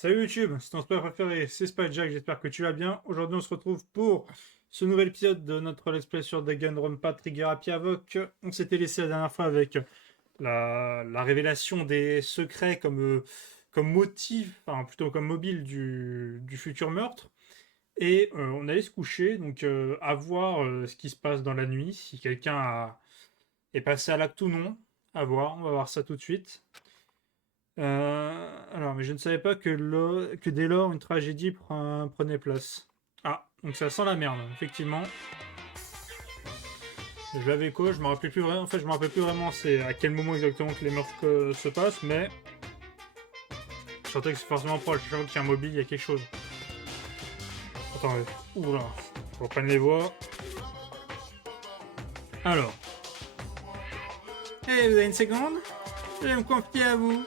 Salut YouTube, c'est ton sport préféré, c'est Jack, j'espère que tu vas bien. Aujourd'hui on se retrouve pour ce nouvel épisode de notre let's play sur Danganronpa Trigger Happy Havoc. On s'était laissé la dernière fois avec la révélation des secrets comme motif, enfin plutôt comme mobile du futur meurtre. Et on allait se coucher, donc à voir ce qui se passe dans la nuit, si est passé à l'acte ou non. À voir, on va voir ça tout de suite. Alors, mais je ne savais pas que dès lors une tragédie prenait place. Ah, donc ça sent la merde, effectivement. Je l'avais quoi, je me rappelais plus vraiment. En fait, je me rappelle plus vraiment c'est à quel moment exactement que les meurtres se passent, mais je sentais que c'est forcément proche. Je sais qu'il y a un mobile, il y a quelque chose. Attendez. Oula, je reprenne les voix. Alors. Hey, vous avez une seconde? Je vais me confier à vous.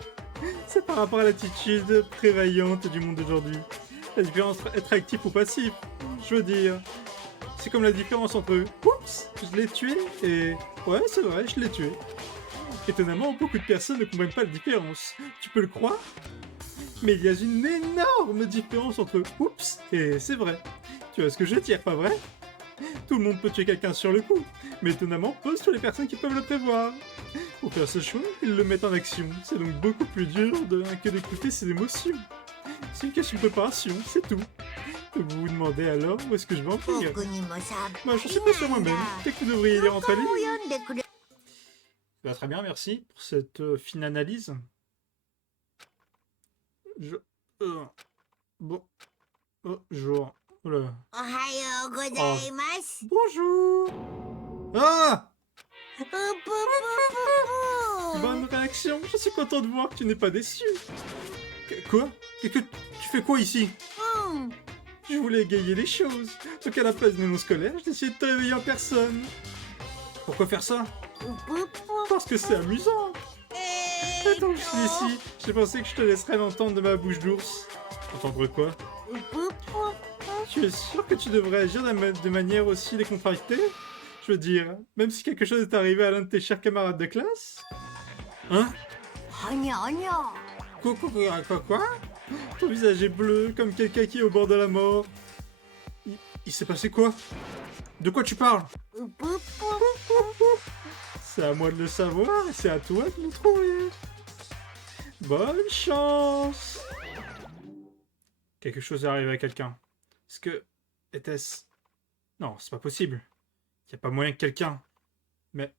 C'est par rapport à l'attitude prévaillante du monde d'aujourd'hui. La différence entre être actif ou passif. Je veux dire, c'est comme la différence entre oups, je l'ai tué et ouais, c'est vrai, je l'ai tué. Étonnamment, beaucoup de personnes ne comprennent pas la différence. Tu peux le croire? Mais il y a une énorme différence entre oups et c'est vrai. Tu vois ce que je veux dire, pas vrai? Tout le monde peut tuer quelqu'un sur le coup, mais étonnamment, pas sur les personnes qui peuvent le prévoir. Pour faire ce choix, ils le mettent en action. C'est donc beaucoup plus dur que d'écouter ses émotions. C'est une question de préparation, c'est tout. Vous vous demandez alors où est-ce que je vais en venir? Moi, je suis pas sûr moi-même. Peut-être que vous devriez lire entre les lignes. Bah, très bien, merci pour cette fine analyse. Je... bon... Bonjour. Oula. Bonjour. Ah! Bonne réaction. Je suis content de voir que tu n'es pas déçu. Quoi? Tu fais quoi ici? Je voulais égayer les choses. Donc à la place de mon scolaire, j'ai essayé de te réveiller en personne. Pourquoi faire ça? Parce que c'est amusant. Attends, je suis ici. J'ai pensé que je te laisserais l'entendre de ma bouche d'ours. Entendre quoi? Tu es sûr que tu devrais agir de manière aussi décontractée? Je veux dire, même si quelque chose est arrivé à l'un de tes chers camarades de classe? Hein? Quoi? Ton visage est bleu, comme quelqu'un qui est au bord de la mort. Il s'est passé quoi? De quoi tu parles? C'est à moi de le savoir et c'est à toi de le trouver. Bonne chance! Quelque chose est arrivé à quelqu'un. Est-ce que... Était-ce... Non, c'est pas possible. Y a pas moyen que quelqu'un... Mais...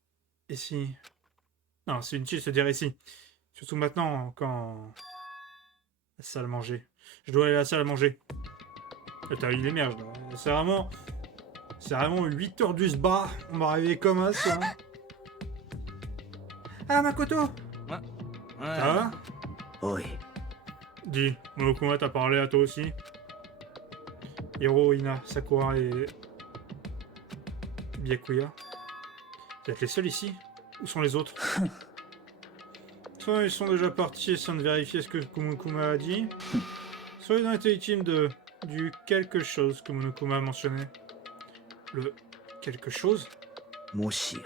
Et si... Non, c'est inutile de se dire ici. Surtout maintenant, quand... La salle à manger. Je dois aller à la salle à manger. T'as eu les merdes. C'est vraiment... C'est vraiment 8 heures du sba. On va arriver comme ça. Ah, Makoto! Ouais. Ça va? Oui. Dis, Monokuma t'a parlé à toi aussi? Hiro, Ina, Sakura et... Byakuya? Vous êtes les seuls ici? Où sont les autres? Soit ils sont déjà partis sans vérifier ce que Monokuma a dit, soit ils ont été victimes du quelque chose que Monokuma a mentionné. Le quelque chose? Moshi.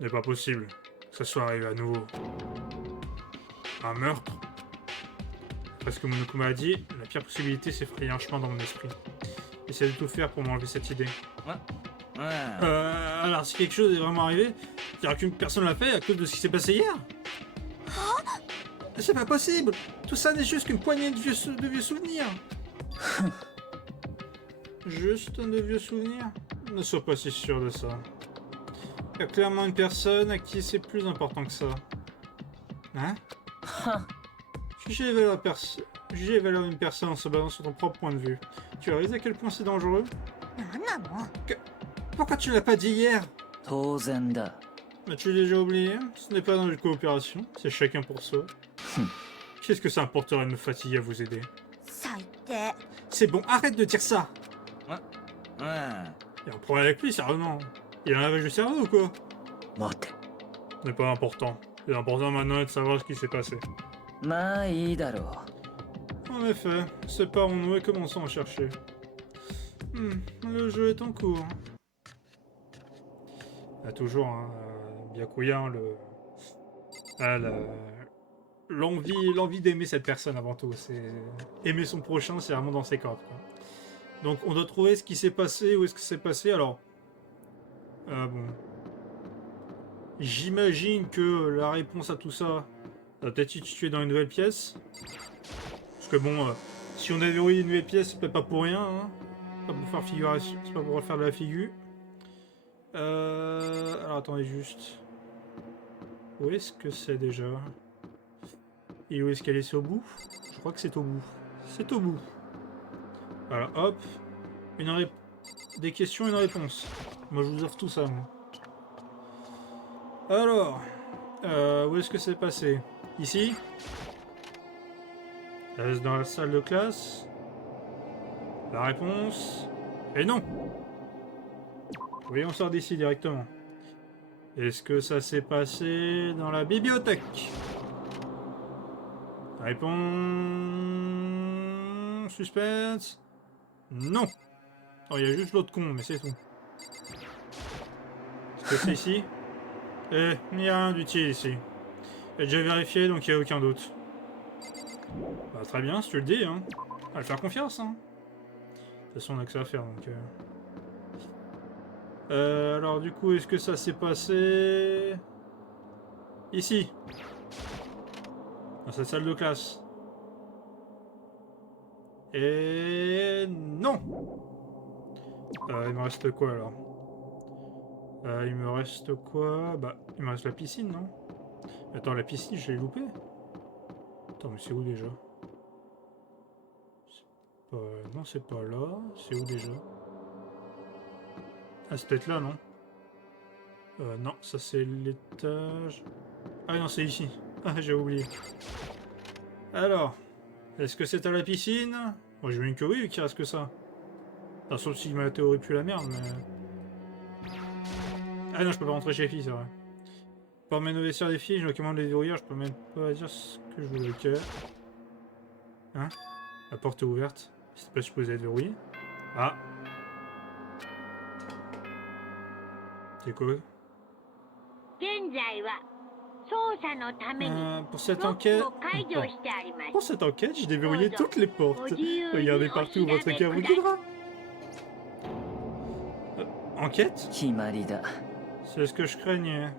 N'est pas possible que ça soit arrivé à nouveau. Un meurtre? Après ce que Monokuma a dit, la pire possibilité s'est frayer un chemin dans mon esprit. J'essaie de tout faire pour m'enlever cette idée. Alors si quelque chose est vraiment arrivé, c'est-à-dire qu'une personne l'a fait à cause de ce qui s'est passé hier? C'est pas possible! Tout ça n'est juste qu'une poignée de vieux souvenirs! Juste de vieux souvenirs? Ne sois pas si sûr de ça. Il y a clairement une personne à qui c'est plus important que ça. Hein? Juger et valeur d'une personne en se basant sur ton propre point de vue. Tu réalises à quel point c'est dangereux? Pourquoi tu l'as pas dit hier? As-tu déjà oublié? Ce n'est pas dans une coopération, c'est chacun pour soi. Qu'est-ce que ça importerait de me fatiguer à vous aider? C'est bon, arrête de dire ça! Il y a un problème avec lui, sérieusement. Il a un lavage du cerveau ou quoi? Ce n'est pas important. L'important maintenant est de savoir ce qui s'est passé. En effet, séparons-nous et commençons à chercher. Le jeu est en cours. Il y a toujours Byakuya, l'envie d'aimer cette personne avant tout. C'est aimer son prochain, c'est vraiment dans ses cordes, quoi. Donc on doit trouver ce qui s'est passé, où est-ce que c'est passé. Alors, bon, j'imagine que la réponse à tout ça va peut-être se situer dans une nouvelle pièce. Parce que bon, si on a verrouillé une nouvelle pièce, c'est peut-être pas pour rien, hein. Pas pour faire figuration, c'est pas pour faire de la figure. Alors attendez juste. Où est-ce que c'est déjà? Et où est-ce qu'elle est? C'est au bout? Je crois que c'est au bout. C'est au bout. Voilà, hop. Des questions, une réponse. Moi, je vous offre tout ça, moi. Alors, où est-ce que c'est passé? Ici? Est-ce dans la salle de classe? La réponse... Et non! Oui, on sort d'ici directement. Est-ce que ça s'est passé dans la bibliothèque? Réponse... Suspense... Non! Oh, il y a juste l'autre con, mais c'est tout. Est-ce que c'est ici? Eh, il n'y a rien d'utile ici. J'ai déjà vérifié, donc il n'y a aucun doute. Bah, très bien, si tu le dis, hein. À le faire confiance, hein. De toute façon, on a que ça à faire, donc... alors, du coup, est-ce que ça s'est passé... Ici. Dans cette salle de classe. Et... Non! Il me reste quoi, alors? Il me reste quoi? Bah, il me reste la piscine, non? Attends, la piscine, je l'ai loupé? Attends, mais c'est où déjà? Non, c'est pas là. C'est où déjà? Ah, c'est peut-être là, non? Non, ça c'est l'étage... Ah non, c'est ici. Ah, j'ai oublié. Alors, est-ce que c'est à la piscine? Bon, j'imagine que oui, vu qu'il reste que ça. Enfin, sauf si ma théorie pue la merde, mais... Ah non, je peux pas rentrer chez les filles, c'est vrai. Pour mes vestiaires des filles, je me commande les verrouilleurs, je peux même pas dire ce que je voulais que... Hein? La porte est ouverte. C'est pas supposé être verrouillé. Ah. C'est quoi? Pour cette enquête... Pour cette enquête, j'ai déverrouillé toutes les portes. Regardez partout où votre cœur vous guidera. Enquête? C'est ce que je craignais.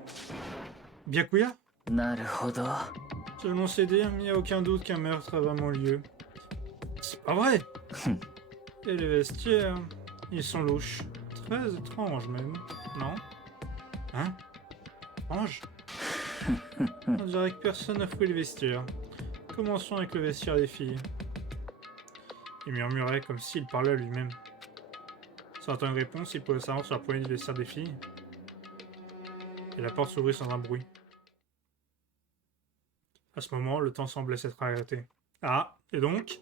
Byakuya? Selon ces dires, il n'y a aucun doute qu'un meurtre a vraiment lieu. C'est pas vrai! Et les vestiaires, ils sont louches. Très étranges même, non? Hein? Étrange? On dirait que personne n'a fouillé les vestiaires. Commençons avec le vestiaire des filles. Il murmurait comme s'il parlait à lui-même. Sans attendre une réponse, il pouvait savoir sur la poignée du vestiaire des filles. Et la porte s'ouvrit sans un bruit. À ce moment, le temps semblait s'être arrêté. Ah, et donc?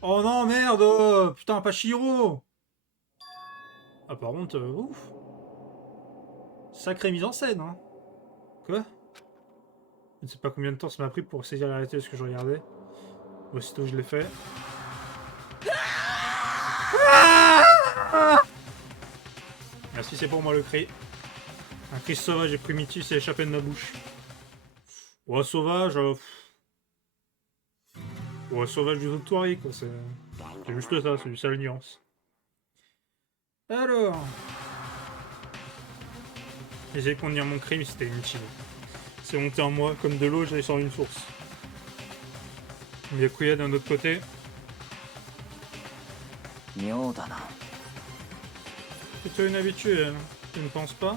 Oh non, merde! Putain, pas Shiro! Ah, par contre, ouf! Sacrée mise en scène, hein! Quoi? Je ne sais pas combien de temps ça m'a pris pour saisir la réalité de ce que je regardais. Aussitôt, je l'ai fait. Merci, c'est pour moi le cri. Un cri sauvage et primitif s'est échappé de ma bouche. Ouais, sauvage. Ouais, sauvage du Victoire, quoi. C'est juste ça, c'est du sale nuance. Alors. Essayer de contenir mon crime, c'était inutile. C'est monté en moi comme de l'eau, j'allais sur une source. Byakuya d'un autre côté. Plutôt inhabituel, tu ne penses pas?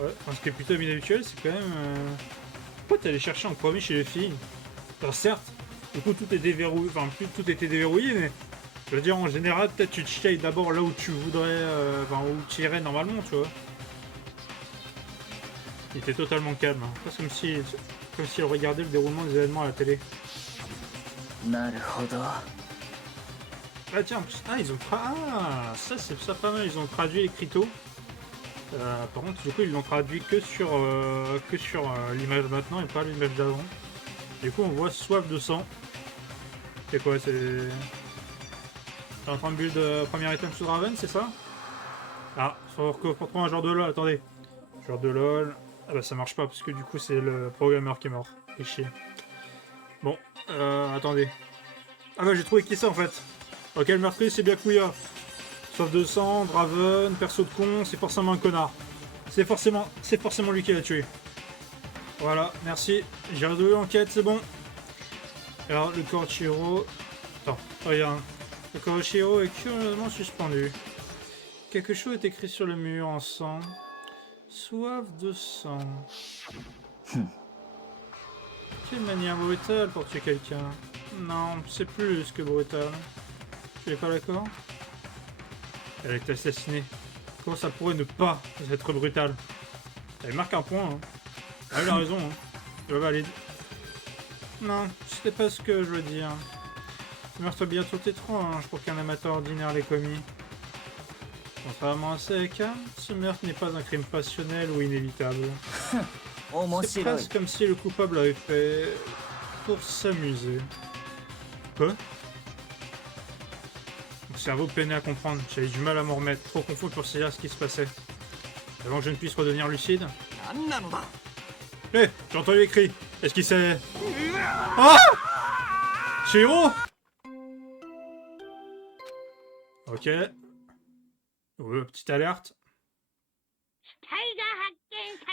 Ouais, enfin, ce qui est plutôt inhabituel, c'est quand même... Pourquoi t'es allé chercher en premier chez les filles? Alors certes, du coup tout est déverrouillé, enfin plus tout était déverrouillé, mais... Je veux dire, en général, peut-être tu te chies d'abord là où tu voudrais... Enfin, où tu irais normalement, tu vois. Il était totalement calme, hein. Pas comme si elle regardait le déroulement des événements à la télé. Ah tiens, ah ils ont ça c'est ça pas mal, ils ont traduit les crito. Par contre du coup ils l'ont traduit que sur l'image maintenant et pas l'image d'avant. Du coup on voit soif de sang. C'est quoi, c'est... T'es en train de build premier item sous Draven, c'est ça? Ah, faut trouver un genre de là, attendez. Joueur de LOL. Ah bah ça marche pas parce que du coup c'est le programmeur qui est mort. Et chier. Bon, attendez. Ah bah j'ai trouvé qui c'est en fait. Ok, le meurtrier c'est Byakuya. Soif de sang, Draven, perso de con, c'est forcément un connard. C'est forcément lui qui l'a tué. Voilà, merci. J'ai résolu l'enquête, c'est bon. Alors, le Koroshiro... Attends, regarde. Le Koroshiro est curieusement suspendu. Quelque chose est écrit sur le mur en sang. Soif de sang. Quelle manière brutale pour tuer quelqu'un. Non, c'est plus que brutal. Tu es pas d'accord? Elle a été assassinée. Comment ça pourrait ne pas être brutal? Elle marque un point. Hein. Ah, il a raison. Hein. Je valide. Non, c'était pas ce que je veux dire. Ce meurtre bientôt étrange pour qu'un amateur ordinaire l'ait commis. Contrairement à Sayaka, ce meurtre n'est pas un crime passionnel ou inévitable. C'est presque comme si le coupable avait fait pour s'amuser. Quoi? Mon cerveau peinait à comprendre. J'avais du mal à m'en remettre. Trop confus pour saisir ce qui se passait. Avant que je ne puisse redevenir lucide. Hé, j'ai entendu les cris. Est-ce qu'il s'est... Ah! Shiro! Ok. Petite alerte.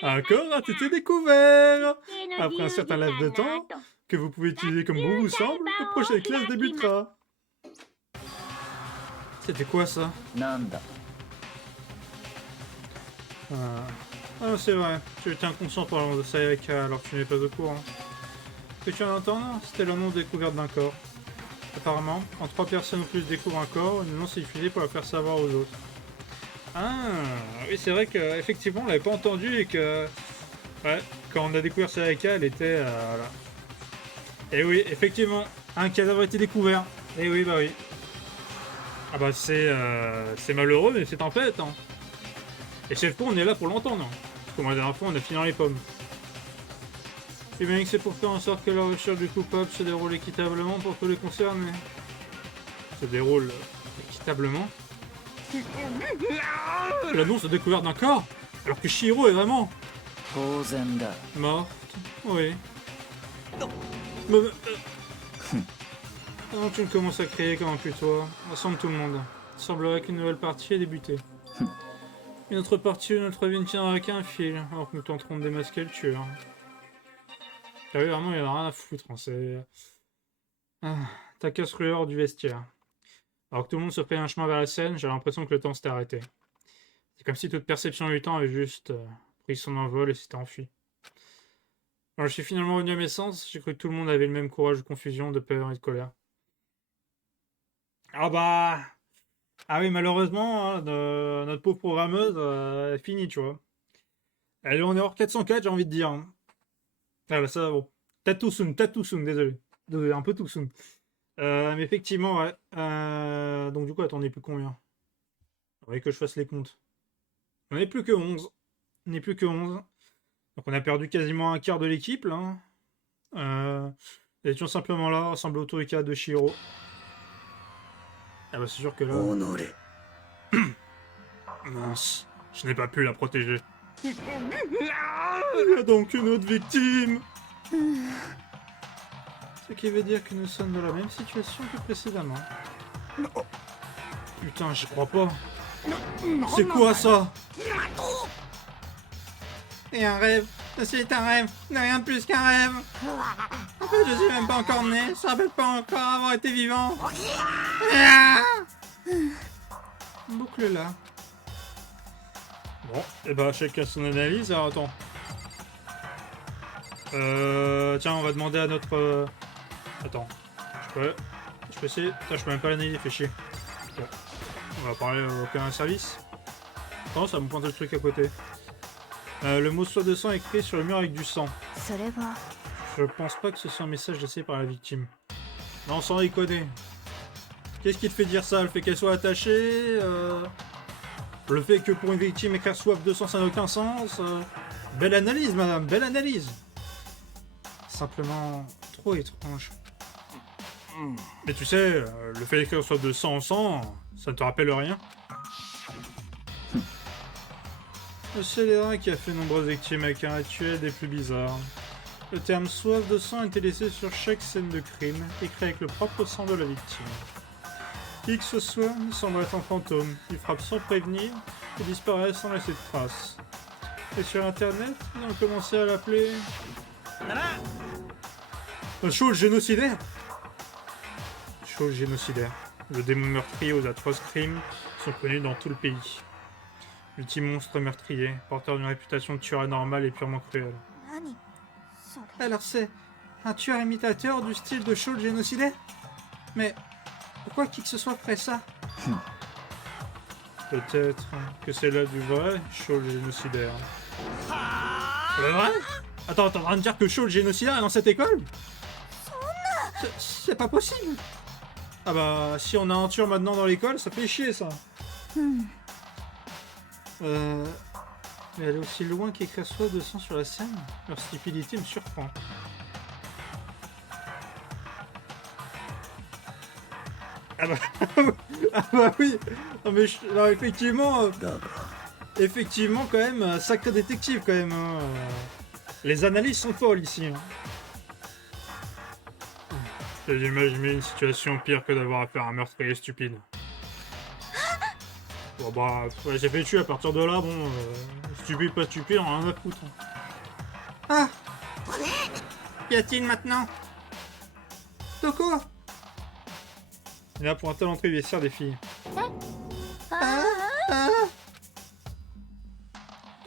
Encore un TT découvert! Après un certain laps de temps, que vous pouvez utiliser comme bon vous semble, la prochaine classe débutera. C'était quoi ça? Ah, c'est vrai, tu étais inconscient parlant de Sayaka alors que tu n'es pas au courant. Ce que tu viens d'entendre, c'était l'annonce découverte d'un corps. Apparemment, quand 3 personnes ou plus découvrent un corps, une annonce est diffusée pour la faire savoir aux autres. Ah, oui, c'est vrai qu'effectivement, on l'avait pas entendu et que... Ouais, quand on a découvert Sayaka, elle était... voilà. Et oui, effectivement, un cadavre a été découvert. Et oui, bah oui. Ah bah c'est malheureux, mais c'est en fait, hein. Et cette fois, on est là pour l'entendre. Parce que moi, la dernière fois, on a fini dans les pommes. Et bien que c'est pour faire en sorte que la recherche du coupable se déroule équitablement pour tous les concernés. Se déroule équitablement. L'annonce de découverte d'un corps, alors que Shiro est vraiment... morte. Oui. Avant que tu ne commences à crier comme un putois, rassemble tout le monde. Il semblerait qu'une nouvelle partie ait débuté. Une autre partie de notre vie ne tiendra qu'un fil, alors que nous tenterons de démasquer le tueur. Ah oui, vraiment, il n'y en a rien à foutre. Hein, c'est... ta casse-ruée hors du vestiaire. Alors que tout le monde se fait un chemin vers la scène, j'ai l'impression que le temps s'était arrêté. C'est comme si toute perception du temps avait juste pris son envol et s'était enfui. Quand je suis finalement revenu à mes sens, j'ai cru que tout le monde avait le même courage de confusion, de peur et de colère. Ah bah... Ah oui, malheureusement, hein, notre pauvre programmeuse est finie, tu vois. Allez, on est hors 404, j'ai envie de dire. Hein. Ah bah ça, bon. Tatousun, désolé. Désolé, un peu tout soon. Mais effectivement, ouais. Donc du coup, attends, on n'est plus combien? Il faudrait que je fasse les comptes. On n'est plus que 11. On n'est plus que 11. Donc on a perdu quasiment un quart de l'équipe, là. Nous étions simplement là, rassemblés autour du cas de Shiro. Ah bah c'est sûr que là... Mince, je n'ai pas pu la protéger. Il y a donc une autre victime. Ce qui veut dire que nous sommes dans la même situation que précédemment. Putain, j'y crois pas. C'est quoi ça? Et un rêve. C'est un rêve. Rien de plus qu'un rêve. En fait, je suis même pas encore né. Je me rappelle pas encore avoir été vivant. Boucle là. Bon, et bah chacun son analyse. Alors attends. Tiens, on va demander à notre... Attends. Je peux essayer. Putain, je peux même pas l'analyser, fait chier. Bon. On va parler au aucun service. Attends, ça me pointe le truc à côté. Le mot soif de sang écrit sur le mur avec du sang. Je pense pas que ce soit un message laissé par la victime. Non, sans déconner. Qu'est-ce qui te fait dire ça? Le fait qu'elle soit attachée Le fait que pour une victime écrire soif de sang ça n'a aucun sens Belle analyse, madame, belle analyse. Simplement trop étrange. Mais tu sais, le fait d'écrire soif de sang en sang, ça ne te rappelle rien? Le scélérat qui a fait nombreuses victimes avec un rituel des plus bizarres. Le terme soif de sang était laissé sur chaque scène de crime, écrit avec le propre sang de la victime. Qui que ce soit semble être un fantôme. Il frappe sans prévenir et disparaît sans laisser de traces. Et sur internet, ils ont commencé à l'appeler... Shaw le génocidaire. Shaw le génocidaire. Le démon meurtrier aux atroces crimes sont connus dans tout le pays. L'ultime monstre meurtrier, porteur d'une réputation de tueur anormal et purement cruel. Alors c'est un tueur imitateur du style de Shaw le génocidaire? Mais pourquoi qui que ce soit ferait ça? Peut-être que c'est là du vrai Shaw le génocidaire. Le vrai? Attends, t'es en train de dire que Shaw le génocidaire est dans cette école? C'est pas possible! Ah bah, si on a un tueur maintenant dans l'école, ça fait chier ça. Mais aller aussi loin qu'écrire soit de sang sur la scène, leur stupidité me surprend. Ah bah, ah bah oui! Non mais alors effectivement, effectivement quand même, sacré détective quand même. Hein. Les analyses sont folles ici. Hein. J'ai imaginé une situation pire que d'avoir affaire à un meurtrier stupide. Bon bah, ouais, j'ai fait tuer à partir de là, bon, stupide pas stupide, on en a rien à foutre. Ah! Qu'y a-t-il maintenant? Toko! Il est là pour un talent entrée vestiaire des filles.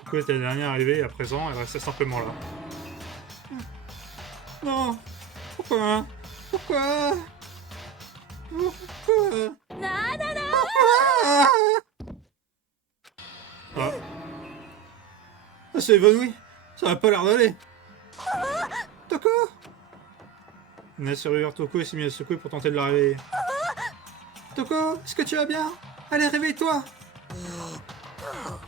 Toko était la dernière arrivée et à présent, elle restait simplement là. Non! Pourquoi? Pourquoi? Pourquoi? Pourquoi? Ah. Elle s'est évanouie. Ça va pas l'air d'aller. Toko? Nina s'est revue vers Toko et s'est mis à secouer pour tenter de la réveiller. Toko, est-ce que tu vas bien? Allez, réveille-toi!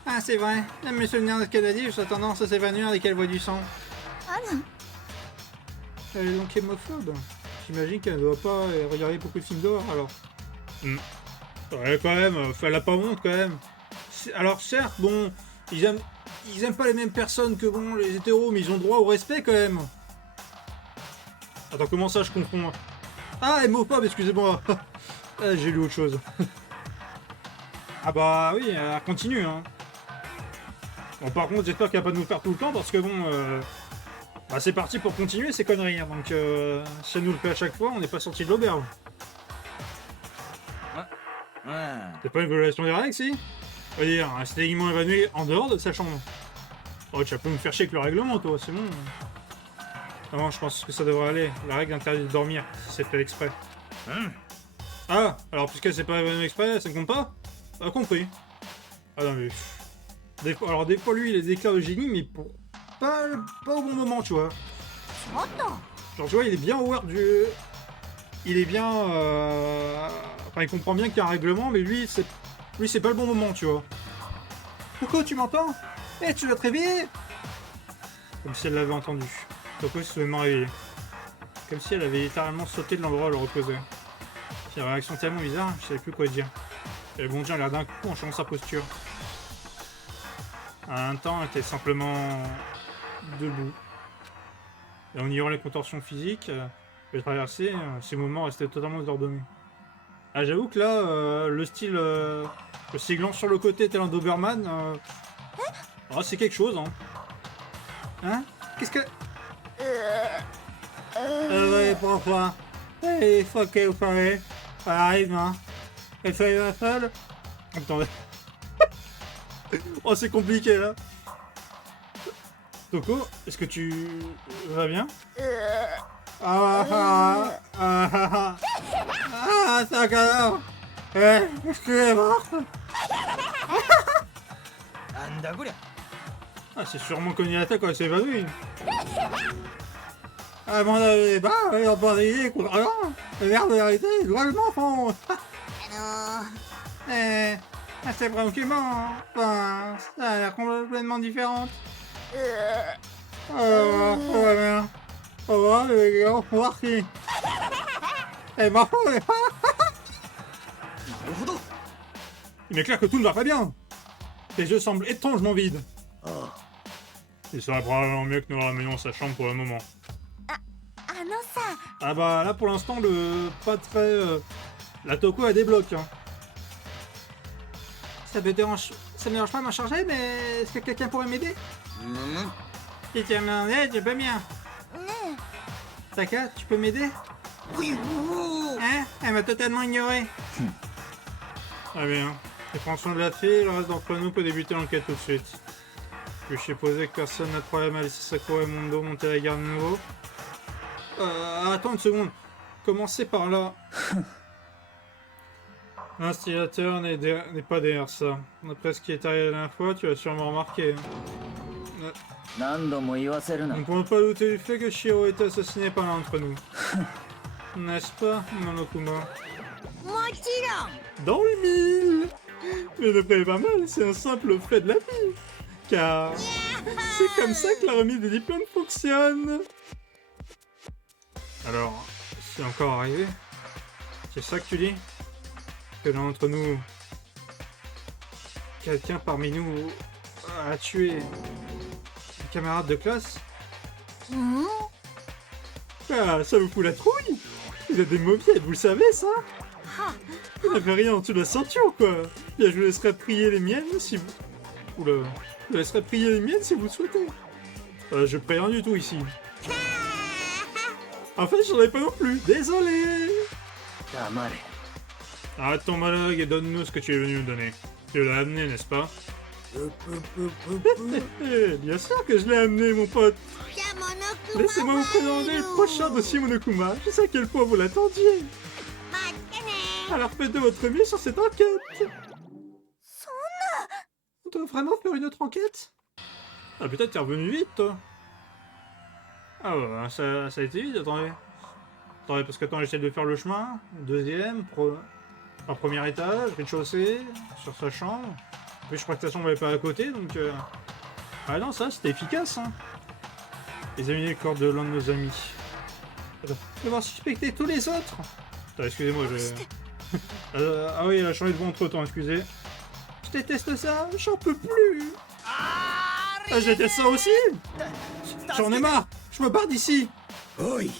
Ah, c'est vrai. Même mes souvenirs de ce qu'elle a dit, j'ai tendance à s'évanouir dès qu'elle voit du sang. Elle est donc hémophobe. J'imagine qu'elle ne doit pas regarder beaucoup de films d'horreur alors. Ouais, quand même, elle a pas honte quand même. Alors certes, bon, ils aiment pas les mêmes personnes que bon les hétéros, mais ils ont droit au respect quand même. Attends, comment ça je confonds? Ah, hémophobe, excusez-moi. Ah, j'ai lu autre chose. Ah bah oui, elle continue hein. Bon par contre j'espère qu'elle va pas nous faire tout le temps parce que bon bah, c'est parti pour continuer ces conneries hein. Donc si elle nous le fait à chaque fois, on n'est pas sorti de l'auberge. C'est pas une violation des règles si? On va dire, un sédiment évanoui en dehors de sa chambre. Oh, tu vas pas me faire chier avec le règlement, toi, c'est bon. Non, je pense que ça devrait aller. La règle interdit de dormir, si c'est fait exprès. Ah, alors puisqu'elle s'est pas évanouie exprès, ça ne compte pas? Pas compris. Ah non, mais... Alors des fois, lui, il a des éclairs de génie, mais pour... pas au bon moment, tu vois. Genre, tu vois, il est bien aware du... Il est bien... Enfin, il comprend bien qu'il y a un règlement, mais lui, c'est pas le bon moment, tu vois. Toko, tu m'entends? Eh, tu vas te réveiller? Comme si elle l'avait entendu. Toko s'est soudainement réveillée. Comme si elle avait littéralement sauté de l'endroit où elle reposait. Puis une réaction tellement bizarre, je savais plus quoi dire. Elle bondit en l'air d'un coup en changeant sa posture. À un temps, elle était simplement debout. Et en ignorant les contorsions physiques, elle traversait, ces mouvements restaient totalement désordonnés. Ah, j'avoue que là, le style, le seglant sur le côté tel un Doberman, oh, c'est quelque chose, hein. Hein? Qu'est-ce que... ouais, pourquoi? Il faut qu'elle vous parlez. Elle arrive, hein. Elle fait la seule. Attendez. Oh, c'est compliqué, là. Toko, est-ce que tu vas bien? C'est un cadavre. Excusez-moi. Ah, c'est sûrement cogné la tête quand elle s'est évanouie. Ah, mon avis, bah, ils ont pas d'idée, écoute, alors, les verres de vérité, ils doivent m'enfant. C'est préoccupant, enfin, ça a l'air complètement différente. Ouais, bien. On va voir les gars, on va voir qui. Eh, ma foi, il m'est clair que tout ne va pas bien. Tes yeux semblent étrangement vides. Il serait probablement mieux que nous ramenions sa chambre pour le moment. あのさ、 Ah bah là pour l'instant le pas très... La Toko elle débloque. Hein. Ça me dérange pas de m'en charger, mais est-ce que quelqu'un pourrait m'aider? Et tu m'en aides, pas bien. ね Taka, tu peux m'aider? Hein? Elle m'a totalement ignoré. Très bien. Et prends soin de la fille, le reste d'entre nous peut débuter l'enquête tout de suite. Puis je supposais que personne n'a de problème à laisser Sakura et Mondo monter la garde de nouveau. Attends une seconde. Commencez par là. L'instillateur n'est pas derrière ça. D'après ce qui est arrivé la dernière fois, tu as sûrement remarqué. 何度も言わせるな On ne peut pas douter du fait que Shiro est assassiné par l'un d'entre nous. N'est-ce pas, Monokuma? え、もちろん Dans le mille. Mais ne prenez pas mal, c'est un simple fait de la vie. Car c'est comme ça que la remise des diplômes fonctionne. Alors, c'est encore arrivé? C'est ça que tu dis? Que l'un d'entre nous... Quelqu'un parmi nous a tué un camarade de classe? うん Ah, ça vous fout la trouille? Vous êtes des mauviettes, vous le savez ça? は Vous n'avez rien en dessous de la ceinture, quoi. Bien, je vous laisserai prier les miennes si vous... Oula. Je vous laisserai prier les miennes si vous le souhaitez. Je prie rien du tout ici. En fait, j'en ai pas non plus. Désolé. 黙れ Arrête ton monologue et donne-nous ce que tu es venu nous donner. Tu l'as amené, n'est-ce pas? Bien sûr que je l'ai amené, mon pote. じゃあモノクマ Laissez-moi vous présenter le prochain dossier Monokuma. Je sais à quel point vous l'attendiez. 待ってね Alors faites de votre mieux sur cette enquête. そん On doit vraiment faire une autre enquête? Ah, peut-être t'es revenu vite, toi. Ah ouais, ça a été vite, attendez. Attendez, parce que attends, j'essaie de faire le chemin. Deuxième, en premier étage, rez-de-chaussée, sur sa chambre. Puis je crois que de toute façon on n'avait pas à côté, donc... Ah non, ça, c'était efficace, hein. Examiner le corps de l'un de nos amis. Attends, devoir suspecter tous les autres. Attends, excusez-moi, je... ah oui, elle a changé de voix entre-temps, excusez. Je déteste ça, j'en peux plus. Ah, je déteste ça aussi. J'en ai marre, je me barre d'ici. おい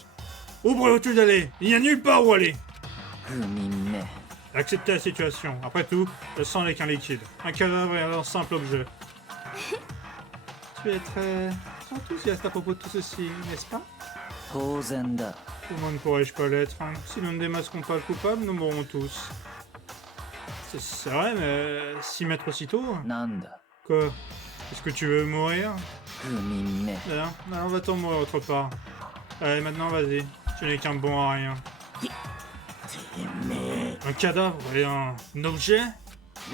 Où brûles-tu d'aller? Il n'y a nulle part où aller. 不眠ね Accepter la situation. Après tout, le sang n'est qu'un liquide. Un cadavre est un simple objet. Tu es très enthousiaste à propos de tout ceci, n'est-ce pas? 当然だ Comment ne pourrais-je pas l'être, hein? Si nous ne démasquons pas le coupable, nous mourrons tous. C'est vrai, mais s'y mettre aussitôt? なんだ Quoi? Est-ce que tu veux mourir? 不眠ね Bien, alors va-t'en mourir autre part. Allez, maintenant vas-y. Tu n'es qu'un bon à rien. てめえ Un cadavre et un objet?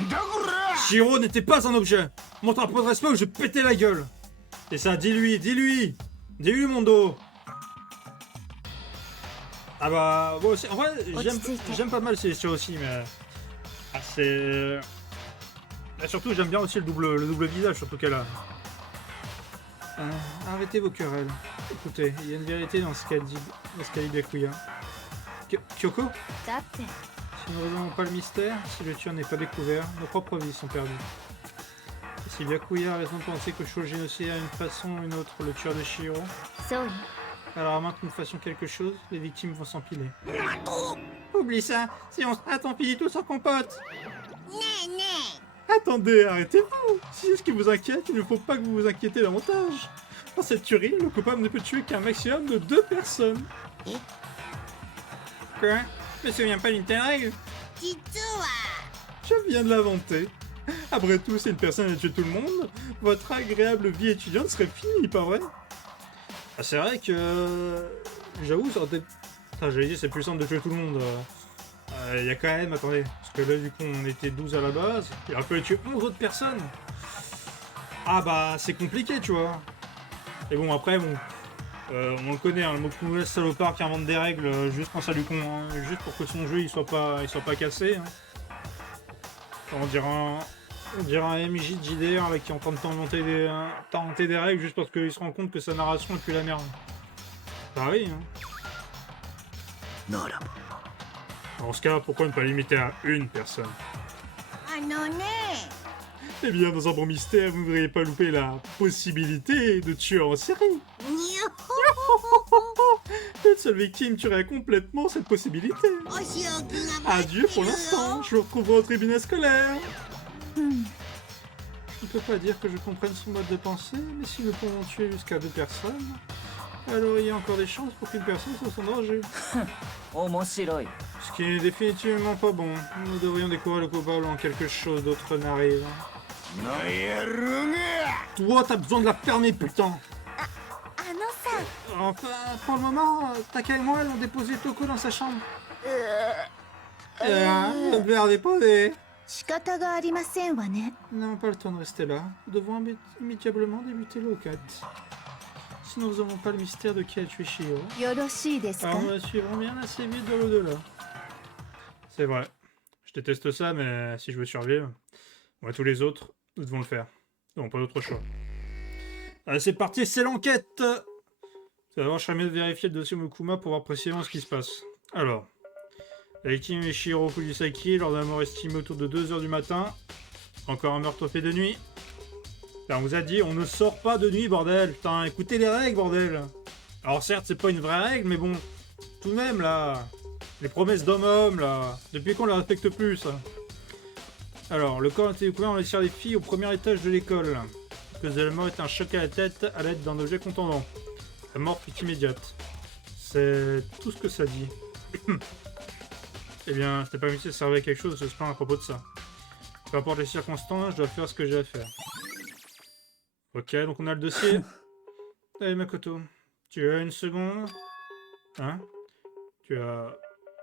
だこら Shiro n'était pas un objet! Montre un peu de respect ou je vais péter la gueule! Et ça, dis-lui, dis-lui! Dis-lui, Mondo! Ah bah, bon, en vrai, j'aime pas mal ces choses aussi, mais... Ah, c'est... Ah, surtout, j'aime bien aussi le double visage, surtout qu'elle a. Arrêtez vos querelles. Écoutez, il y a une vérité dans ce qu'a dit Byakuya. Kyoko? だって Si nous ne résolvons pas le mystère, si le tueur n'est pas découvert, nos propres vies sont perdues. Et si Byakuya a raison de penser que Shoji aussi a une façon ou une autre le tueur de Shiro, そうよ alors à moins que nous fassions quelque chose, les victimes vont s'empiler. Oublie ça, si on se rate, on finit tous en compote. ねえね Attendez, arrêtez-vous. Si c'est ce qui vous inquiète, il ne faut pas que vous vous inquiétez davantage. Dans cette tuerie, le coupable ne peut tuer qu'un maximum de 2 personnes. Eh? Quoi? Je me souviens pas d'une telle règle. え実は Je viens de l'inventer. Après tout, si une personne a tué tout le monde, votre agréable vie étudiante serait finie, pas vrai? Ah, c'est vrai que... J'avoue, ça aurait été... Enfin, j'allais dire, c'est plus simple de tuer tout le monde. Il y a quand même... Attendez, parce que là, du coup, on était 12 à la base. Il a fallu tuer 11 autres personnes. Ah bah, c'est compliqué, tu vois. Et bon, après, bon... on le connaît, hein, le Mokumu salopard qui invente des règles juste quand ça lui juste pour que son jeu il soit pas cassé. Hein. On dirait un MJ de JDR là, qui est en train de tenter des règles juste parce qu'il se rend compte que sa narration est plus la merde. Pareil, hein. ならば Dans ce cas, pourquoi ne pas limiter à une personne? あのね Eh bien, dans un bon mystère, vous ne devriez pas louper la possibilité de tuer en série. Une seule victime tuerait complètement cette possibilité. Adieu pour l'instant, je vous retrouverai au tribunal scolaire. Je ne peux pas dire que je comprenne son mode de pensée, mais si nous pouvons tuer jusqu'à 2 personnes, alors il y a encore des chances pour qu'une personne soit en danger. 面白い Ce qui n'est définitivement pas bon. Nous devrions découvrir le coupable en quelque chose d'autre n'arrive. Toi, t'as besoin de la fermer, putain. Enfin, pour le moment, Taka et moi allons déposer Toko dans sa chambre. Je devais la déposer. 仕方がありませんわね。 Nous n'avons pas le temps de rester là. Nous devons immédiatement débuter l'enquête. Sinon, nous n'avons pas le mystère de qui a tué Shiro. よろしいですか Alors, nous la suivrons bien assez vite dans l'au-delà. C'est vrai. Je déteste ça, mais si je veux survivre, moi, tous les autres, nous devons le faire. Nous n'avons pas d'autre choix. Allez, c'est parti, c'est l'enquête. Tout d'abord, je serais mieux de vérifier le dossier Mokuma pour voir précisément ce qui se passe. Alors, la victime est Shiro Fujisaki lors d'un mort estimé autour de 2 h du matin. Encore un meurtre fait de nuit. Là, on vous a dit, on ne sort pas de nuit, bordel. Putain, écoutez les règles, bordel. Alors certes, c'est pas une vraie règle, mais bon, tout de même, là, les promesses d'homme-homme, là, depuis qu'on les respecte plus, ça. Alors, le corps a été découvert dans les vestiaires des filles au premier étage de l'école. La cause de la mort est un choc à la tête à l'aide d'un objet contondant. La mort fut immédiate. C'est tout ce que ça dit. Eh bien, je n'ai pas vu si ça servait à quelque chose de se plaindre à propos de ça. Peu importe les circonstances, je dois faire ce que j'ai à faire. Ok, donc on a le dossier. Allez, Makoto, tu as une seconde? Hein? Tu as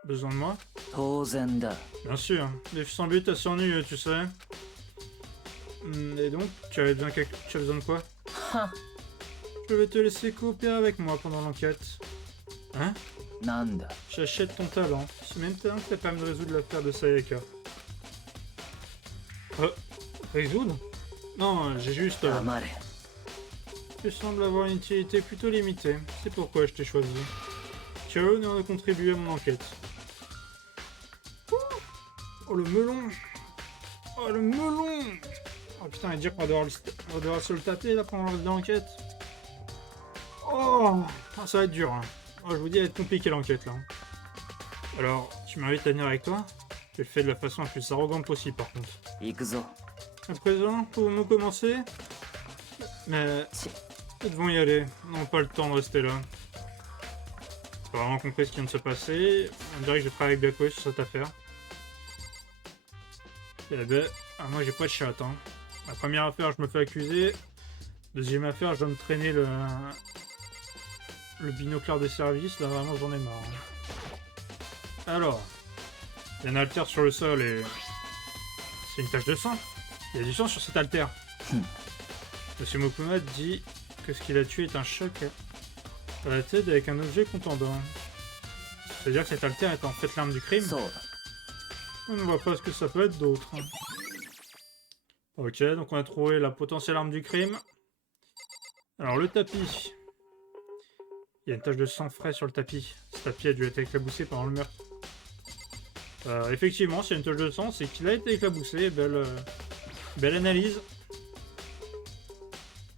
besoin de moi? 当然だ Bien sûr, les filles sans but, elles s'ennuient, tu sais. Et donc, tu as besoin de quoi? は Je vais te laisser coopérer avec moi pendant l'enquête. Hein? なんだ J'achète ton talent. C'est même talent que t'as pas à me résoudre l'affaire de Sayaka. Résoudre? Non, j'ai juste... 黙れ Tu sembles avoir une utilité plutôt limitée. C'est pourquoi je t'ai choisi. Tu as l'honneur de contribuer à mon enquête. Oh le melon! Oh le melon! Oh putain, et dire qu'on va devoir se le taper là pendant le reste de l'enquête. Oh! Ça va être dur, hein. Oh, je vous dis, elle va être compliquée l'enquête là. Alors, tu m'invites à venir avec toi? Je le fais de la façon la plus arrogante possible par contre. 行くぞ À présent, pouvons-nous commencer? Mais... nous devons y aller. On n'a pas le temps de rester là. J'ai vraiment compris ce qui vient de se passer. On dirait que je travaille avec Blackwell sur cette affaire. Eh ben, moi j'ai pas de chat, hein. La première affaire, je me fais accuser. Deuxième affaire, je dois me traîner le binoclard de service. Là, vraiment, j'en ai marre. Hein. Alors, il y a un altère sur le sol et... c'est une tache de sang. Il y a du sang sur cet altère. Monsieur Mokuma dit que ce qu'il a tué est un choc à la tête avec un objet contondant. C'est-à-dire que cet altère est en fait l'arme du crime. そうだ On ne voit pas ce que ça peut être d'autre. Ok, donc on a trouvé la potentielle arme du crime. Alors le tapis. Il y a une tache de sang frais sur le tapis. Ce tapis a dû être éclaboussé pendant le meurtre. Effectivement, s'il y a une tache de sang, c'est qu'il a été éclaboussé. Belle analyse.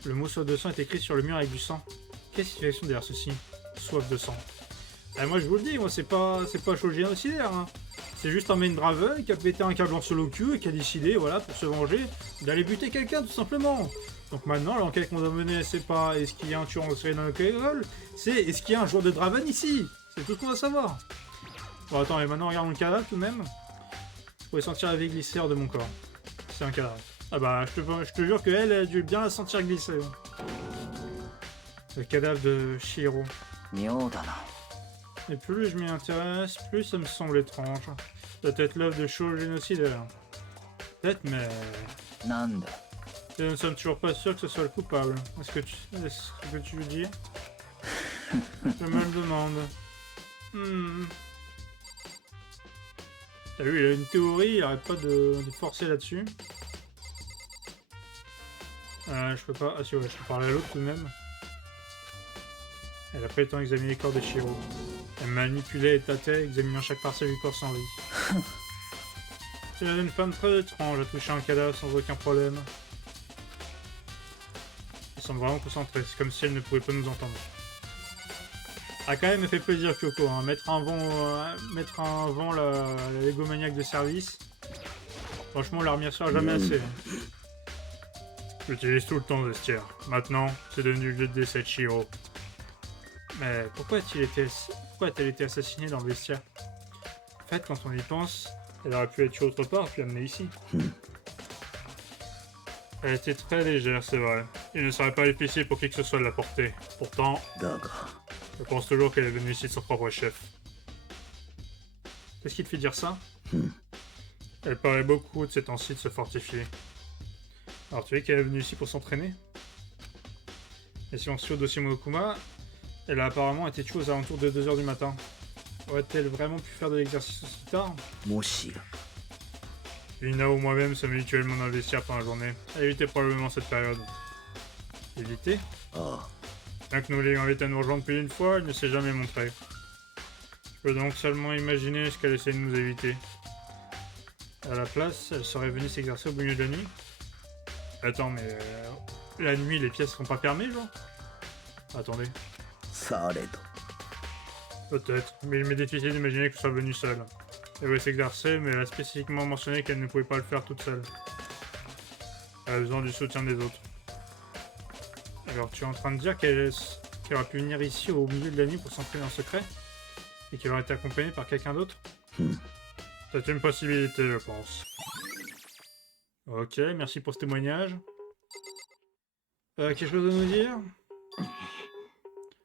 Le mot soif de sang est écrit sur le mur avec du sang. Qu'est-ce qu'il fait derrière ceci? Soif de sang. Moi je vous le dis, moi c'est pas Shoji Inocidaire, hein. C'est juste un main dravel qui a pété un câble en solo queue et qui a décidé, voilà, pour se venger, d'aller buter quelqu'un tout simplement. Donc maintenant, l'enquête qu'on doit mener, c'est pas est-ce qu'il y a un tueur en série dans le école, c'est est-ce qu'il y a un joueur de Draven ici. C'est tout ce qu'on va savoir. Bon attends, et maintenant regardons le cadavre tout de même. Vous pouvez sentir la vie glisser hors de mon corps. C'est un cadavre. Ah bah, je te jure qu'elle a dû bien la sentir glisser. Le cadavre de Shiro. 妙だな Et plus je m'y intéresse, plus ça me semble étrange. Ça doit être l'œuvre de Shoji Inocidaire. Peut-être, mais... なんだ Et nous ne sommes toujours pas sûrs que ce soit le coupable. Est-ce que tu veux dire? Je me le demande. T'as vu, il a une théorie, il arrête pas de forcer là-dessus. Je peux pas... Ah si, ouais, je peux parler à l'autre tout de même. Elle a pris le temps d'examiner les corps de Shiro. Elle manipulait et tâtait, examinant chaque parcelle du corps sans vie. C'est une femme très étrange à toucher un cadavre sans aucun problème. Elle semble vraiment concentrée, c'est comme si elle ne pouvait pas nous entendre. Ah, quand même, elle fait plaisir, Kyoko, hein. Mettre un vent la légomaniaque de service. Franchement, on la remerciera jamais assez. J'utilise tout le temps ce vestiaire. Maintenant, c'est devenu le lieu de décès de Shiro. Mais pourquoi a-t-elle été assassinée dans le vestiaire? En fait, quand on y pense, elle aurait pu être tuée autre part puis amenée ici. Elle était très légère, c'est vrai. Il ne serait pas difficile pour qui que ce soit de la porter. Pourtant, je pense toujours qu'elle est venue ici de son propre chef. Qu'est-ce qui te fait dire ça? Elle paraît beaucoup de ces temps-ci de se fortifier. Alors tu sais qu'elle est venue ici pour s'entraîner? Et si on suit au dossier Monokuma, elle a apparemment été tuée aux alentours de 2h du matin. Aurait-elle vraiment pu faire de l'exercice aussi tard? Lina ou moi-même sommes habituellement dans le vestiaire pendant la journée. Elle évitait probablement cette période. Éviter? Bien que nous l'ayons invité à nous rejoindre plus d'une fois, elle ne s'est jamais montrée. Je peux donc seulement imaginer ce qu'elle essaie de nous éviter. À la place, elle serait venue s'exercer au milieu de la nuit? Attends, mais la nuit, les pièces sont pas fermées, genre? Attendez. Peut-être, mais il m'est difficile d'imaginer que ce soit venue seule. Elle voulait s'exercer, mais elle a spécifiquement mentionné qu'elle ne pouvait pas le faire toute seule. Elle a besoin du soutien des autres. Alors tu es en train de dire qu'elle aurait pu venir ici au milieu de la nuit pour s'entraîner en secret? Et qu'elle aurait été accompagnée par quelqu'un d'autre? C'est une possibilité, je pense. Ok, merci pour ce témoignage. Quelque chose à nous dire?